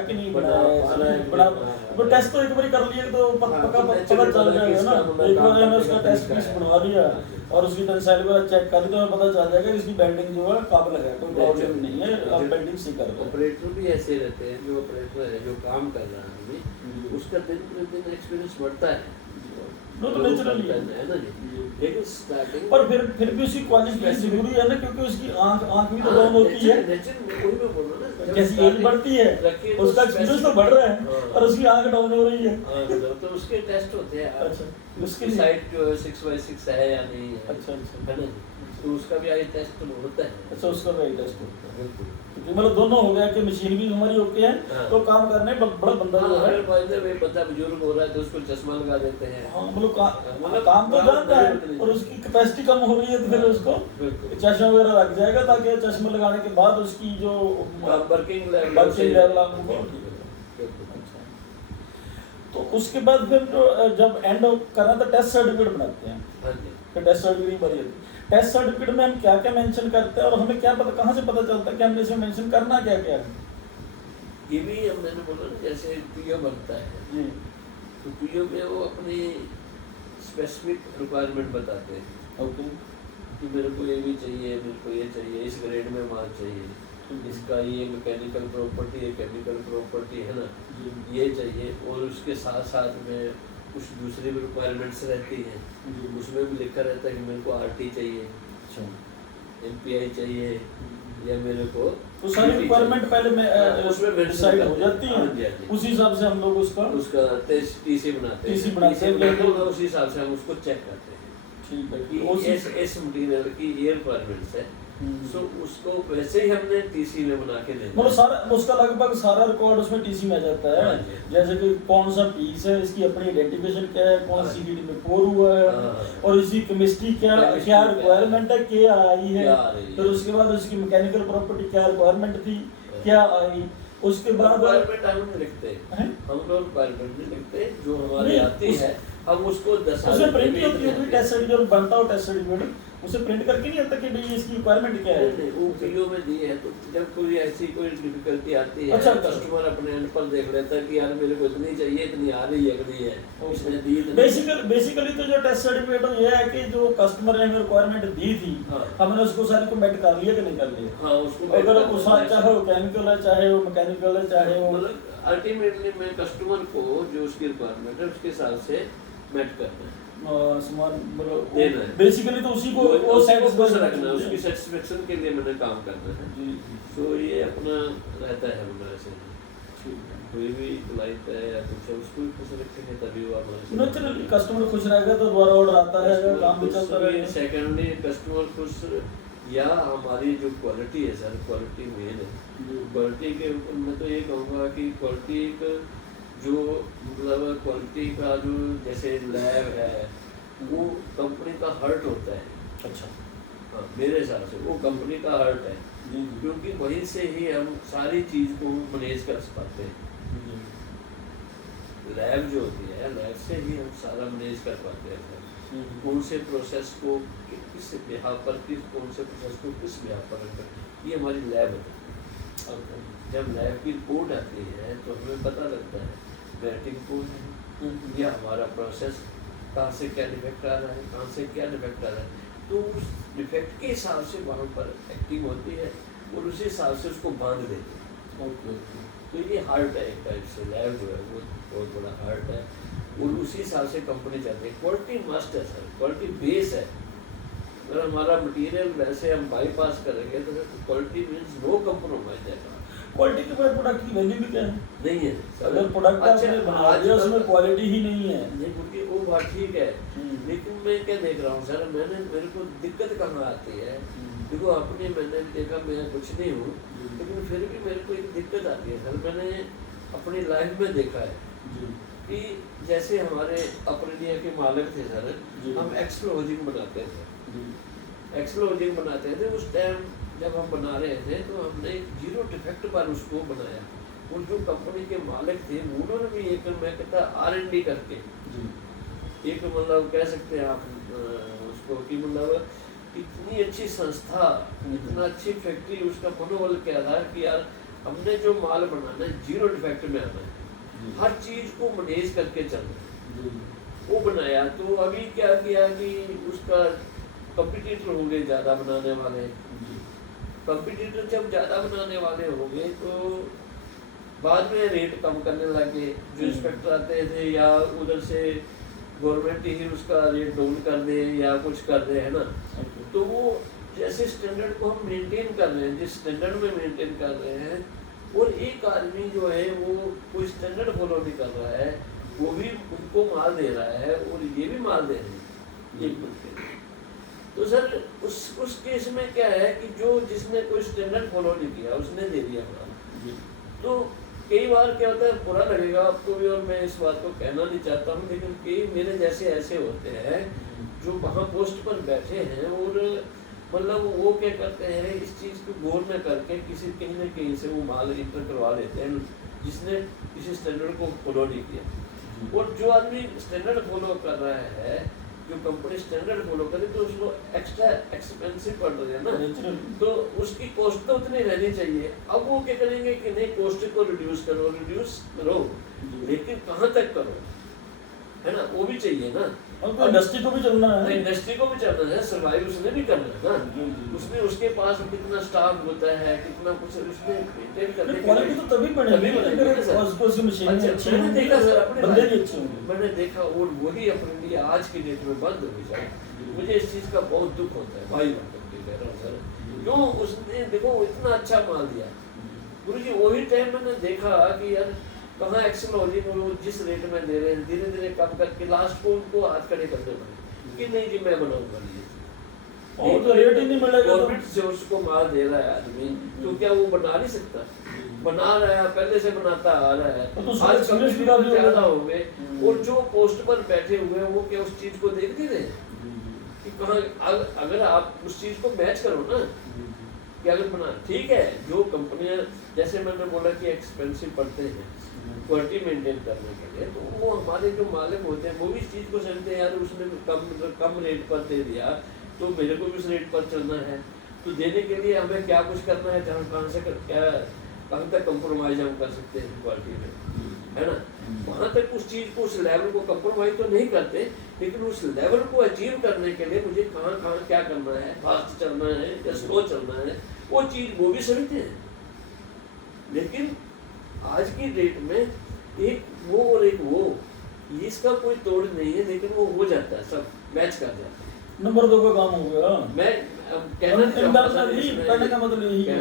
कि नहीं बनाया। तो टेस्ट तो एक बार कर लिए तो पक्का पता चल जाएगा ना। एक बार मैंने उसका टेस्ट पीस बनवा लिया और उसकी टेंसाइल को चेक कर ली तो हमें पता चल जाएगा कि इसकी बेंडिंग जो है काबिल है, कोई प्रॉब्लम नहीं है, अब बेंडिंग सही कर रहे हैं। ऑपरेटर भी ऐसे रहते हैं, जो ऑपरेटर है जो काम कर रहा है उसका दिन प्रतिदिन एक्सपीरियंस बढ़ता है, वो तो नेचुरली है ना जी। लेकिन स्टार्टिंग पर फिर भी उसकी क्वालिफिकेशन जरूरी है ना, क्योंकि उसकी आंख भी तो डाउन होती है, जैसी एज बढ़ती है उसका एक्सपीरियंस तो बढ़ रहा है और उसकी आंख डाउन हो रही है। तो उसके टेस्ट होते हैं। अच्छा, उसकी साइड जो है 6x6 है या नहीं है, अच्छा है ना, तो उसका भी आई टेस्ट होता है। अच्छा, उसका भी आई टेस्ट होता है, बिल्कुल। मतलब दोनों हो गया कि मशीन भी हमारी ओके है, तो काम करने बड़ा बंदा जो है, बंदा बुजुर्ग हो रहा है तो उसको चश्मा लगा देते हैं, हाँ मतलब काम तो जानता है और उसकी कैपेसिटी कम हो रही है तो फिर उसको चश्मा वगैरह लग जाएगा, ताकि चश्मा लगाने के बाद उसकी जो वर्किंग लेवल। तो उसके बाद फिर जब एंड करना तो टेस्ट सर्टिफिकेट बनाते हैं, फिर टेस्ट सर्टिफिकेट भरी जाती है। टेस्ट सर्टिफिकेट में हम क्या क्या मेंशन करते हैं और हमें क्या पता, कहाँ से पता चलता है कि हमने इसमें मेंशन करना क्या क्या है? ये भी मैंने बोला ना, जैसे पीओ बनता है जी, तो पीओ में वो अपनी स्पेसिफिक रिक्वायरमेंट बताते हैं, ओके, कि मेरे को ये भी चाहिए, मेरे को ये चाहिए, इस ग्रेड में माल चाहिए, इसका ये मैकेनिकल प्रॉपर्टी है, केमिकल प्रॉपर्टी है ना, ये चाहिए। और उसके साथ साथ में कुछ दूसरी भी रिक्वायरमेंट्स रहती हैं, उसमें भी लिखा रहता है कि मेरे को आरटी चाहिए, एमपीआई चाहिए, या मेरे को तो सारी रिक्वायरमेंट पहले में उसमें डिसाइड हो जाती है, उसी हिसाब से हम लोग उसका टीसी बनाते हैं, उसी हिसाब से हम उसको चेक करते हैं, ठीक है, कि इस मटीरियल की ये रिक्वायरमेंट्स है, सो उसको वैसे ही हमने टीसी में बना के देना। मतलब सारा उसका लगभग सारा रिकॉर्ड उसमें टीसी में आ जाता है, जैसे कि कौन सा पीस है, इसकी अपनी आइडेंटिफिकेशन क्या है, कौन सी हीट में पोर हुआ है, और इसकी केमिस्ट्री क्या रिक्वायरमेंट है, क्या आई है, फिर उसके बाद उसकी मैकेनिकल प्रॉपर्टी क्या रिक्वायरमेंट थी, क्या आई, उसके बाद हम लिखते हैं, हम लोग रिक्वायरमेंट लिखते जो हमारे आती है, हम उसको उसे प्रिंट करके टेस्ट सर्टिफिकेट बनता हो, टेस्ट सर्टिफिकेट उसे प्रिंट करके नहीं आता कि भाई इसकी रिक्वायरमेंट क्या है, वो पीओ में दी है। तो जब कोई ऐसी कोई डिफिकल्टी आती है, अच्छा, कस्टमर अपने एंड पर देख लेता है कि यार मेरे को इतनी चाहिए, इतनी आ रही है कि नहीं है, उसने दी। बेसिकली तो जो टेस्ट सर्टिफिकेट है ये है कि जो कस्टमर ने रिक्वायरमेंट दी थी, हमने उसको सारी को मेट कर लिया कि नहीं कर लिया। हाँ, उसको अगर उसका चाहे वो केमिकल है, चाहे वो मैकेनिकल है, चाहे वो मतलब अल्टीमेटली मैं कस्टमर को जो उसकी रिक्वायरमेंट है उसके हिसाब से मेट करना है, सामान मतलब देना है, बेसिकली तो उसी को वो सेटिस्फेक्शन रखना है, उसकी सेटिस्फेक्शन के लिए मैंने काम करना है जी। तो ये अपना रहता है हमारा से, कोई भी क्लाइंट है या कुछ है उसको भी खुश रखेंगे तभी वो हमारे नेचुरली कस्टमर खुश रहेगा तो दोबारा ऑर्डर आता है, काम भी चलता रहेगा। सेकेंडली कस्टमर खुश, या हमारी जो क्वालिटी है सर, क्वालिटी मेन है, क्वालिटी के ऊपर मैं तो ये कहूँगा कि क्वालिटी जो मतलब क्वालिटी का जो जैसे लैब है वो कंपनी का हर्ट होता है। अच्छा, हाँ, मेरे हिसाब से वो कंपनी का हर्ट है, जी जी क्योंकि वहीं से ही हम सारी चीज़ को मैनेज कर पाते हैं। जी लैब जो होती है, लैब से ही हम सारा मैनेज कर पाते हैं सर। कौन से प्रोसेस को किस बिहाव पर, कौन से प्रोसेस को किस बिहाव पर रखकर, ये हमारी लैब है। जब लैब की रिपोर्ट आती है तो हमें पता लगता है बैटिंग कौन है, या हमारा प्रोसेस कहाँ से क्या डिफेक्ट आ रहा है, कहाँ से क्या डिफेक्ट आ रहा है, तो उस डिफेक्ट के हिसाब से वहाँ पर एक्टिंग होती है और उसी हिसाब से उसको बांध देते हैं। ओके तो ये हार्ट है एक टाइप से, लैब जो है वो बहुत बड़ा हार्ट है और उसी हिसाब से कंपनी चलती है। क्वालिटी मस्ट है सर, क्वालिटी बेस है। अगर हमारा मटेरियल वैसे हम बाईपास करेंगे तो क्वालिटी मीन्स नो कम्प्रोमाइज है। क्वालिटी के बाद प्रोडक्ट की वैल्यू भी क्या है? नहीं है अगर प्रोडक्ट आपने बना दिया उसमें क्वालिटी ही नहीं है, नहीं, क्योंकि वो बात ठीक है, लेकिन मैं क्या देख रहा हूँ सर, मेरे को दिक्कत कहाँ आती है, देखो अपने मैंने देखा मैं कुछ नहीं हूँ, लेकिन फिर भी मेरे को एक दिक्कत आती है सर। मैंने अपनी लाइफ में देखा है कि जैसे हमारे अप्रनिया के मालिक थे सर, हम एक्सप्लोजिंग बनाते थे, एक्सप्लोजिंग बनाते थे। उस टाइम जब हम बना रहे थे तो हमने 0 डिफेक्ट पर उसको बनाया, और जो कंपनी के मालिक थे उन्होंने भी एक, मैं कहता R&D करके एक, मतलब कह सकते हैं आप उसको कि मतलब इतनी अच्छी संस्था, इतना अच्छी फैक्ट्री, उसका मनोबल क्या था कि यार हमने जो माल बनाना है 0 डिफेक्ट में आना है, हर चीज़ को मैनेज करके चलना है, वो बनाया। तो अभी क्या किया कि उसका कंपटीटर हो गए ज़्यादा बनाने वाले, कंपटीटर जब ज़्यादा बनाने वाले हो गए तो बाद में रेट कम करने लगे। जो इंस्पेक्टर आते थे या उधर से गवर्नमेंट ही उसका रेट डाउन कर दे या कुछ कर दे, है ना। तो वो जैसे स्टैंडर्ड को हम मेंटेन कर रहे हैं, जिस स्टैंडर्ड में मेंटेन कर रहे हैं, और एक आदमी जो है वो कोई स्टैंडर्ड फॉलो नहीं कर रहा है, वो भी उनको माल दे रहा है और ये भी माल दे रहे हैं एक दूसरे। तो सर उस केस में क्या है कि जो जिसने कोई स्टैंडर्ड फॉलो नहीं किया उसने दे दिया माल। तो कई बार क्या होता है, बुरा लगेगा आपको भी और मैं इस बात को कहना नहीं चाहता हूँ, लेकिन कई मेरे जैसे ऐसे होते हैं जो वहाँ पोस्ट पर बैठे हैं और मतलब वो क्या करते हैं, इस चीज़ को गौर में करके किसी कहीं ना कहीं से वो माल इंटर करवा लेते हैं जिसने किसी स्टैंडर्ड को फॉलो नहीं किया। और जो आदमी स्टैंडर्ड फॉलो कर रहा है, जो कंपनी स्टैंडर्ड फॉलो करे, तो उसको एक्स्ट्रा एक्सपेंसिव पड़ रही है ना, तो उसकी कॉस्ट तो उतनी रहनी चाहिए। अब वो क्या करेंगे कि नहीं, कॉस्ट को रिड्यूस करो, लेकिन कहाँ तक करो, है ना, वो भी चाहिए ना। और इंडस्ट्री को भी चलना है, इंडस्ट्री को भी चलना है, सर्वाइव उसने भी करना है ना। उसमें उसके पास कितना स्टाफ होता है, कितना कुछ उसने मेंटेन करने के क्वालिटी तो तभी बढ़ेगी अगर उसकी मशीनें अच्छी होंगी, मैंने देखा सर अपने बंदे भी अच्छे होंगे। मैंने देखा, और वही अपने लिए आज की डेट में बंद हो जाए, मुझे इस चीज़ का बहुत दुख होता है भाई, कह रहा हूँ सर, क्यों उसने देखो इतना अच्छा माल दिया गुरुजी। वही टाइम मैंने देखा कि यार कहाँ एक्सप्लोजिंग वो जिस रेट में दे रहे हैं, धीरे धीरे कम करके लास्ट को उनको हाथ खड़े करने पड़े कि नहीं जी मैं बनाऊंगा ये, और तो रेट ही नहीं मिलेगा। गवर्नमेंट से उसको माल दे रहा है आदमी, तो क्या वो बना नहीं सकता? बना रहा है, पहले से बनाता आ रहा है, आज कंपटीशन ज्यादा हो गए, और जो पोस्ट पर बैठे हुए हैं वो क्या उस चीज को देखते थे कि कहाँ, अगर आप उस चीज को मैच करो ना कि अगर बना, ठीक है, जो कंपनियां जैसे मैंने बोला कि एक्सपेंसिव पड़ते हैं क्वालिटी मेंटेन करने के लिए, तो वो हमारे जो मालिक होते हैं वो भी इस चीज़ को समझते हैं, यार उसने कम रेट पर दे दिया तो मेरे को भी उस रेट पर चलना है, तो देने के लिए हमें क्या कुछ करना है, कहाँ से कहाँ तक कंप्रोमाइज हम कर सकते हैं क्वालिटी में, है ना। वहाँ तक उस चीज़ को, उस लेवल को कंप्रोमाइज तो नहीं करते, लेकिन उस लेवल को अचीव करने के लिए मुझे कहाँ क्या करना है, फास्ट चलना है या स्लो चलना है, वो चीज़ वो भी समझते हैं। लेकिन आज की डेट में एक वो और एक वो, इसका कोई तोड़ नहीं है, लेकिन वो हो जाता है, सब मैच कर जाता है। नंबर 2 का काम हो गया। मैं कहना करने का मतलब यही है,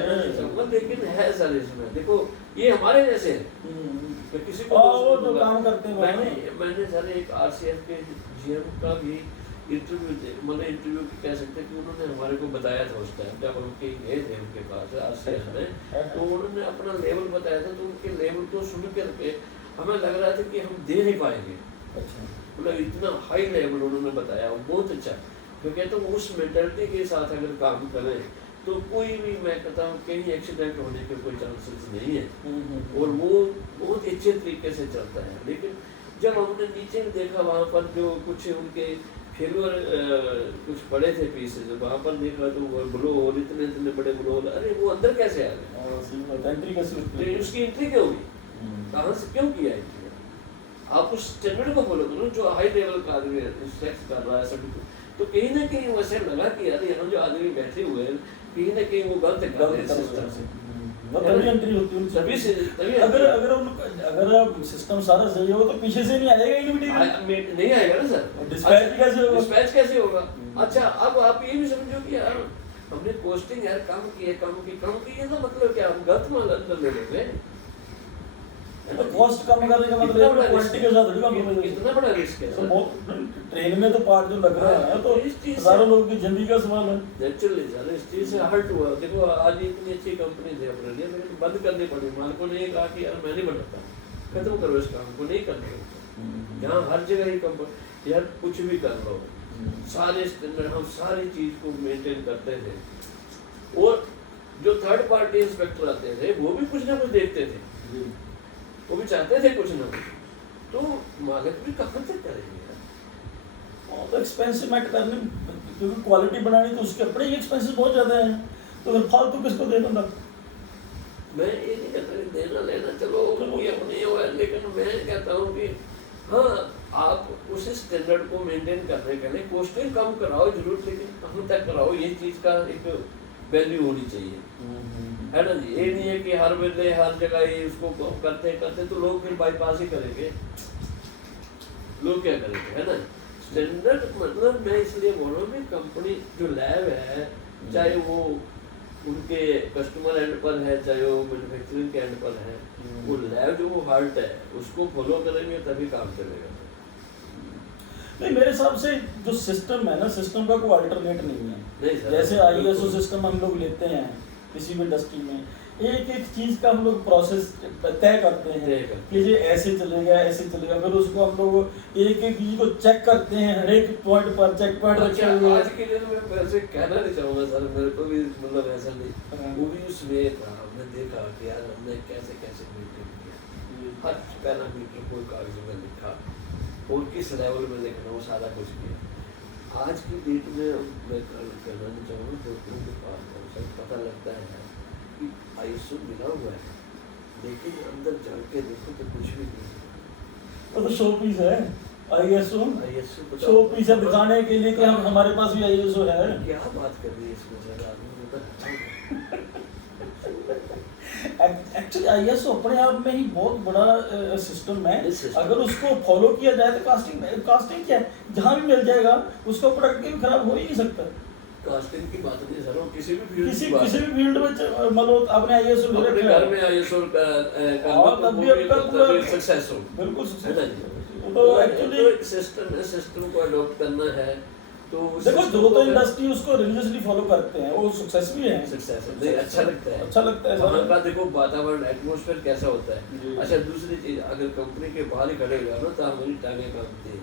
लेकिन है सर इसमें देखो ये हमारे जैसे है, किसी को वो जो काम करते हैं मैंने सर एक RCF के GM का भी इंटरव्यू, मतलब इंटरव्यू कह सकते हैं कि उन्होंने हमारे को बताया था उस टाइम जब हम गए थे उनके पास RCF में, तो उन्होंने अपना लेवल बताया था, तो उनके लेवल को सुन करके हमें लग रहा था कि हम दे नहीं पाएंगे। अच्छा, मतलब इतना हाई लेवल उन्होंने बताया, बहुत अच्छा। क्योंकि तो उस मेंटालिटी के साथ अगर काम करें तो कोई भी, मैं कहता हूँ, कहीं एक्सीडेंट होने के कोई चांसेस नहीं है, और वो बहुत अच्छे तरीके से चलता है। लेकिन जब हमने नीचे में देखा, वहाँ पर जो कुछ उनके फेलुअर कुछ पड़े थे पीसेज, वहाँ पर देखा तो वो ग्लो होल, इतने इतने बड़े ग्लो होल, अरे वो अंदर कैसे आ गए, उसकी एंट्री क्यों हुई, कहाँ से क्यों किया एंट्री? आप उस स्टैंडर्ड को फॉलो करो जो हाई लेवल का आदमी सेक्स कर रहा है सभी को, तो कहीं ना कहीं वैसे लगा कि यार यहाँ जो आदमी बैठे हुए हैं कहीं ना कहीं वो गलत कर रहे हैं सिस्टम से, तभी एंट्री होती है तभी से, तभी अगर सिस्टम सारा सही हो तो पीछे से नहीं आएगा इनविटेशन, नहीं आएगा ना सर। डिस्पैच कैसे होगा? डिस्पैच कैसे होगा? अच्छा, अब आप ये भी समझो कि यार हमने पोस्टिंग यार कम की है, कम की है, तो मतलब क्या हम गलत माल अंदर ले लेंगे? तो कॉस्ट कम करने का मतलब है क्वालिटी के साथ जुड़ा, कितना बड़ा रिस्क है। तो ट्रेन में तो पार्ट जो लग रहा है तो हजारों लोगों की जिंदगी का सवाल है। नेचुरली सर, इस चीज से हर्ट हुआ। देखो आज इतनी अच्छी कंपनी थी अपने लिए, लेकिन बंद करनी पड़ी। मालिकों ने कहा कि यार मैं नहीं बनाता, खत्म करो इस काम को, नहीं करने। जहाँ हर जगह ही कंपनी यार कुछ भी कर लो, सारे स्टैंडर्ड हम सारी चीज को मेंटेन करते थे, और जो थर्ड पार्टी इंस्पेक्टर आते थे वो भी कुछ ना कुछ देखते थे, वो भी चाहते थे कुछ ना कुछ, तो मालिक भी कहाँ तक करेंगे? तो एक्सपेंसिव मैट करने, क्योंकि क्वालिटी बनानी तो उसके अपने ही एक्सपेंसेस बहुत ज़्यादा हैं, तो फिर फालतू किसको दे बंदा? मैं ये नहीं कहता कि देना लेना चलो ये अपने हो है, लेकिन मैं कहता हूँ कि हाँ आप उस स्टैंडर्ड को मेंटेन करने के लिए कॉस्टिंग कम कराओ जरूर, लेकिन कहाँ तक कराओ, ये चीज़ का एक वैल्यू होनी चाहिए, है ना जी। ये नहीं है कि हर वेले हर जगह ये उसको करते करते तो लोग फिर बाईपास ही करेंगे, लोग क्या करेंगे, है ना। स्टैंडर्ड मतलब मैं इसलिए बोल रहा हूँ कि कंपनी जो लैब है, चाहे वो उनके कस्टमर एंड पर है, चाहे वो मैन्युफैक्चरिंग के एंड पर है, वो लैब जो वो हार्ट है उसको फॉलो करेंगे तभी काम चलेगा। नहीं, मेरे हिसाब से जो सिस्टम है ना, सिस्टम का कोई अल्टरनेट नहीं है। जैसे ISO सिस्टम हम लोग लेते हैं किसी भी इंडस्ट्री में, एक एक चीज़ का हम लोग प्रोसेस तय करते हैं कि ये ऐसे चलेगा, फिर उसको हम लोग एक एक चीज़ को चेक करते हैं, हर एक पॉइंट पर चेक पॉइंट रखे हुए। आज के लिए मैं वैसे कहना नहीं चाहूँगा सर, मेरे को भी मतलब ऐसा नहीं, वो भी उसमें था, हमने देखा कि यार हमने कैसे कैसे मीटिंग किया, हर पैरामीटर को कागज में लिखा और किस लेवल में लिखना, वो सारा कुछ किया। आज की डेट में मैं कहना नहीं चाहूँगा, डॉक्टरों के पास पता लगता है कि ISO मिला हुआ है, लेकिन अंदर जान के देखो तो कुछ भी नहीं, तो शो पीस है ISO शो पीस है दिखाने के लिए कि हम हमारे पास भी ISO है। क्या बात कर रही है इसमें सर, आदमी एक्चुअली ISO अपने आप में ही बहुत बड़ा सिस्टम है। अगर उसको फॉलो किया जाए तो कास्टिंग क्या है, जहाँ भी मिल जाएगा उसका प्रोडक्ट भी खराब हो ही नहीं सकता। कास्टिंग की बात नहीं सर, किसी भी फील्ड में मतलब आपने ISO ले रखा है, घर में ISO और तब भी आपका पूरा सक्सेस हो, बिल्कुल है ना जी। तो एक्चुअली एक सिस्टम है, सिस्टम को अडॉप्ट करना है, तो देखो जो तो इंडस्ट्री उसको रिलीजियसली फॉलो करते हैं वो सक्सेस भी है, सक्सेस है, अच्छा लगता है, अच्छा लगता है। वहाँ का देखो वातावरण एटमॉस्फेयर कैसा होता है। अच्छा दूसरी चीज, अगर कंपनी के बाहर ही खड़े हुआ ना तो हमारी टांगें कांपती है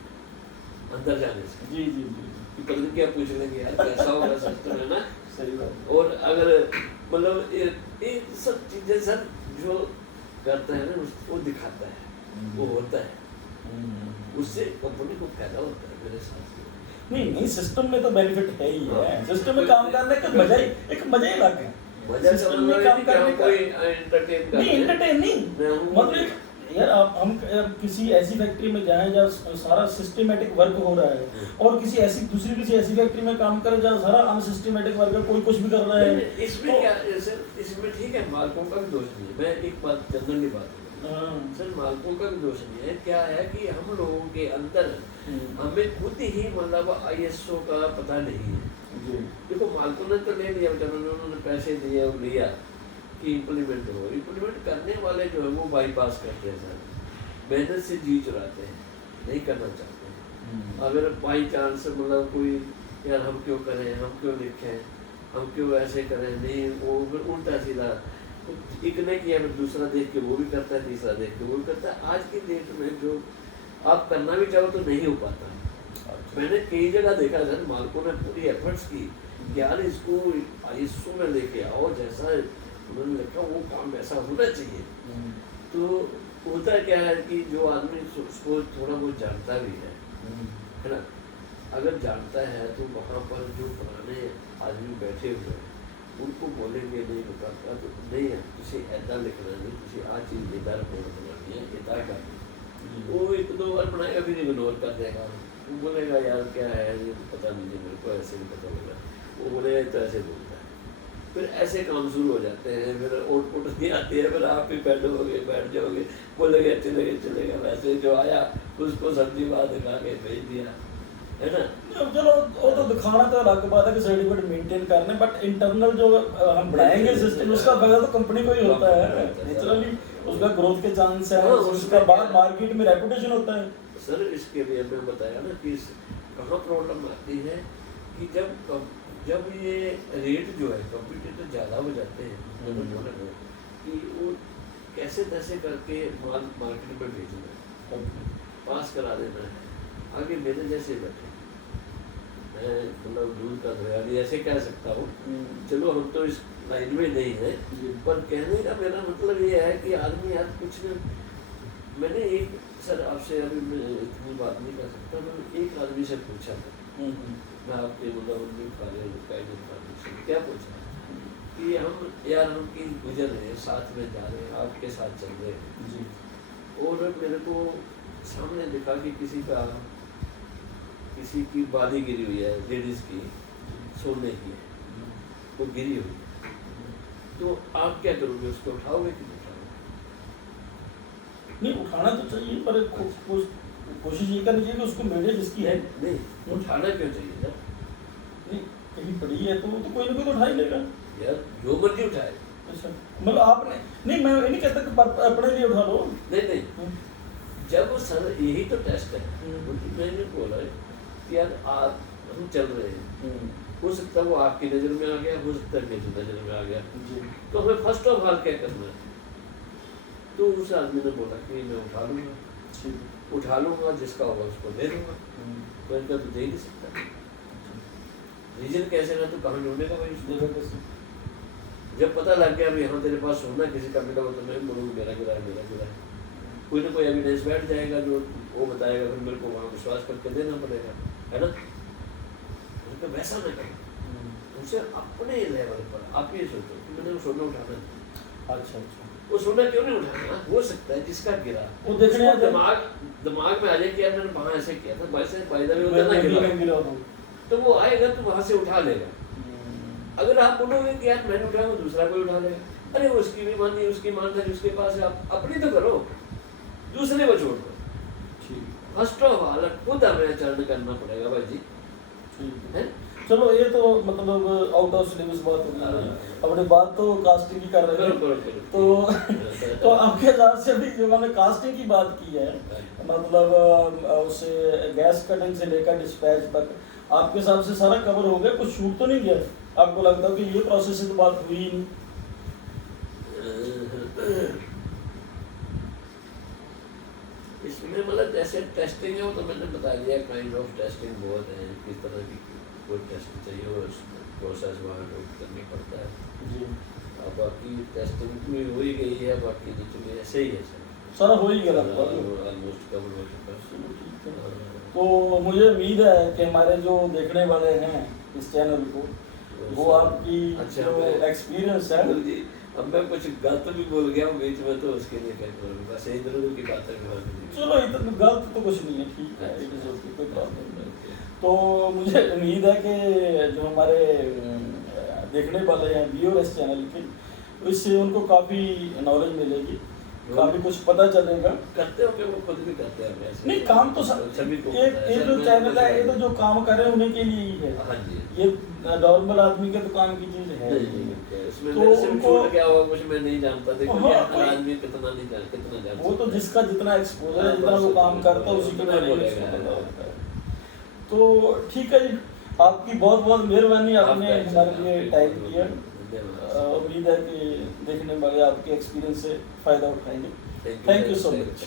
अंदर जाने से। जी जी जी, पता नहीं क्या पूछ लेंगे यार, कैसा होगा सिस्टम, है ना। सही बात। और अगर मतलब ये सब चीजें सर जो करता है ना वो दिखाता है, वो होता है, उससे कंपनी को फायदा होता है मेरे साथ। नहीं सिस्टम में तो बेनिफिट है ही है, सिस्टम में काम करने का मजा ही अलग है। सिस्टम में काम करने का कोई एंटरटेन नहीं मतलब यार हम किसी ऐसी फैक्ट्री में जाएं जहाँ सारा सिस्टमेटिक वर्क हो रहा है, और किसी ऐसी फैक्ट्री में काम करें जहाँ सारा अनसिस्टमेटिक वर्क है, कोई कुछ भी कर रहा है। इसमें क्या इसमें ठीक है, मालिकों का भी दोष नहीं है। मैं एक बात जनरली बात सर, मालिकों का भी दोष नहीं है। क्या है कि हम लोगों के अंदर हमें खुद ही मतलब ISO का पता नहीं है। देखो मालिकों ने तो ले लिया, उन्होंने पैसे दिए और लिया कि इम्प्लीमेंट हो, इम्प्लीमेंट करने वाले जो है वो बाईपास करते हैं सर, मेहनत से जी चुराते हैं, नहीं करना चाहते हैं। अगर बाई चांस मतलब कोई यार हम क्यों करें, हम क्यों लिखें, हम क्यों ऐसे करें, नहीं वो उल्टा सीधा एक ने किया फिर दूसरा देख के वो भी करता है, तीसरा देख के वो भी करता है। आज की डेट में जो आप करना भी चाहो तो नहीं हो पाता, मैंने कई जगह देखा सर, मालकों ने पूरी एफर्ट्स की कि यार इसको ISO में लेके आओ, जैसा उन्होंने लिखा वो काम वैसा होना चाहिए। तो होता क्या है कि जो आदमी उसको थोड़ा बहुत जानता भी है ना, अगर जानता है तो वहाँ पर जो पुराने आदमी बैठे हुए हैं उनको बोलेंगे नहीं बताता तो नहीं है तुझे ऐसा लिखना नहीं, तुझे आ चीज़ इधर रिपोर्ट बनानी है, इतना करनी। वो 1-2 बार बनाएगा फिर इग्नोर कर देगा, वो बोलेगा यार क्या है ये तो पता नहीं है मेरे को, ऐसे नहीं पता लगा, वो बोलेगा तो ऐसे बोलता है। फिर ऐसे काम शुरू हो जाते हैं, फिर आउटपुट नहीं आती है, फिर आप भी बैठ जाओगे बोलेगे चलेगा, वैसे जो आया उसको सब्जी बात दिखा के भेज दिया, है ना। चलो वो तो दिखाना तो अलग बात है कि सर्टिफिकेट मेंटेन करने, बट इंटरनल जो हम बढ़ाएंगे सिस्टम उसका फायदा तो कंपनी को ही होता है नेचुरली, उसका ग्रोथ के चांस है, उसका बाद मार्केट में रेपुटेशन होता है। सर इसके लिए मैं बताया ना कि कहाँ प्रॉब्लम आती है कि जब ये रेट जो है कंपटीटर ज़्यादा हो जाते हैं, मैंने बोला कि वो कैसे तैसे करके माल मार्केट में भेजना है, पास करा देना है। आगे मेरे जैसे बैठे, मैं मतलब दूध का धोयाली ऐसे कह सकता हूँ, चलो हम तो इस लाइन में नहीं है, पर कहने का मेरा मतलब ये है कि आदमी यार कुछ न, मैंने एक सर आपसे अभी मैं इतनी बात नहीं कर सकता, मैंने एक आदमी से पूछा था, मैं आपके मतलब क्या पूछा कि हम की गुजर रहे हैं, साथ में जा रहे हैं, आपके साथ चल रहे हैं जी, और मेरे को सामने दिखा कि किसी की बाली गिरी हुई है, लेडीज की सोने की, वो गिरी हुई, तो आप क्या करोगे, उसको उठाओगे कि नहीं उठाओगे? नहीं उठाना तो चाहिए, पर कोशिश ये करनी चाहिए कि उसको मिले जिसकी है। नहीं उठाना क्यों चाहिए सर? नहीं कहीं पड़ी है तो कोई ना कोई तो उठा ही लेगा यार, जो मर्जी उठाए। अच्छा मतलब आपने नहीं, मैं ये नहीं कहता कि अपने लिए उठा लो, नहीं जब सर यही तो टेस्ट है, मैंने बोला कि यार आप हम चल रहे हैं, हो सकता है वो आपकी नज़र में आ गया, हो सकता है मेरी नज़र में आ गया, तो हमें फर्स्ट ऑफ ऑल क्या करना है? तो उस आदमी ने बोला कि मैं उठा लूँगा, जिसका होगा उसको दे दूँगा, मैं तो दे ही नहीं सकता। रीजन कैसे ना, तो कहाँ ढूंढेगा भाई उसको? जब पता लग गया भाई हाँ तेरे पास सोना किसी का मिला हो, तो मैं बोलूँगा मेरा गिरा है, कोई ना कोई एविडेंस बैठ जाएगा जो वो बताएगा, फिर मेरे को वहाँ विश्वास करके देना पड़ेगा, है ना। तो वैसा ना करें, उनसे अपने लेवल पर आप ये सोचो कि मैंने वो सोना उठाना है। अच्छा वो सोना क्यों नहीं उठाना? हो सकता है जिसका गिरा वो देखने दिमाग में आ जाए कि यार मैंने वहाँ ऐसे किया था, वैसे फायदा भी होता ना गिरा, तो वो आएगा तो वहाँ से उठा लेगा। अगर आप बोलोगे कि यार मैंने उठाया, वो दूसरा कोई उठा लेगा, अरे वो उसकी भी मानी, उसकी मान उसके पास, आप अपनी तो करो, दूसरे को छोड़ दो। फर्स्ट ऑफ ऑल खुद हमें आचरण करना पड़ेगा भाई जी, है। चलो ये तो मतलब आउट ऑफ सिलेबस बात होगी, अपने बात तो कास्टिंग की कर रहे हैं, तो आपके हिसाब से अभी जो हमने कास्टिंग की बात की है, मतलब उसे गैस कटिंग से लेकर डिस्पैच तक, आपके हिसाब से सारा कवर हो गया, कुछ छूट तो नहीं गया? आपको लगता है कि ये प्रोसेस से तो बात हुई ही नहीं? इसमें मतलब जैसे टेस्टिंग है वो तो मैंने बता दिया, काइंड ऑफ टेस्टिंग बहुत है, किस तरह की कोई टेस्ट चाहिए वो प्रोसेस वहाँ नोट करनी पड़ता है जी। अब बाकी टेस्टिंग भी हो ही गई है, बाकी जितने ऐसे ही है सर, सारा हो ही गया ऑलमोस्ट कवर हो चुका है। तो मुझे उम्मीद है कि हमारे जो देखने वाले हैं इस चैनल को, वो आपकी जो एक्सपीरियंस है, अब मैं कुछ गलत भी बोल गया हूँ बीच में, तो उसके लिए क्या करूँ, बस इधर उधर की बातें चलो इतना गलत तो कुछ नहीं है, ठीक है, कोई प्रॉब्लम नहीं। तो मुझे उम्मीद है कि जो हमारे देखने वाले हैं व्यूअर इस चैनल के, इससे उनको काफ़ी नॉलेज मिलेगी, काफ़ी कुछ पता चलेगा। करते होंगे वो खुद भी करते हैं ऐसे, नहीं काम तो सभी को, ये जो चैनल है ये तो जो काम कर रहे हैं उन्हीं के लिए ही है। हाँ जी, ये नॉर्मल आदमी के तो काम की चीज़ है। इसमें तो मेरे से भी छूट गया होगा कुछ, मैं नहीं जानता, देखो आदमी कितना नहीं जानता, कितना जानता, वो तो जिसका जितना एक्सपोजर है, जितना वो काम करता है उसी के बारे में पता होता है। तो ठीक है जी, आपकी बहुत बहुत मेहरबानी, आपने हमारे लिए टाइम दिया। उम्मीद है कि देखने वाले आपके एक्सपीरियंस से फ़ायदा उठाएंगे। Thank you so much.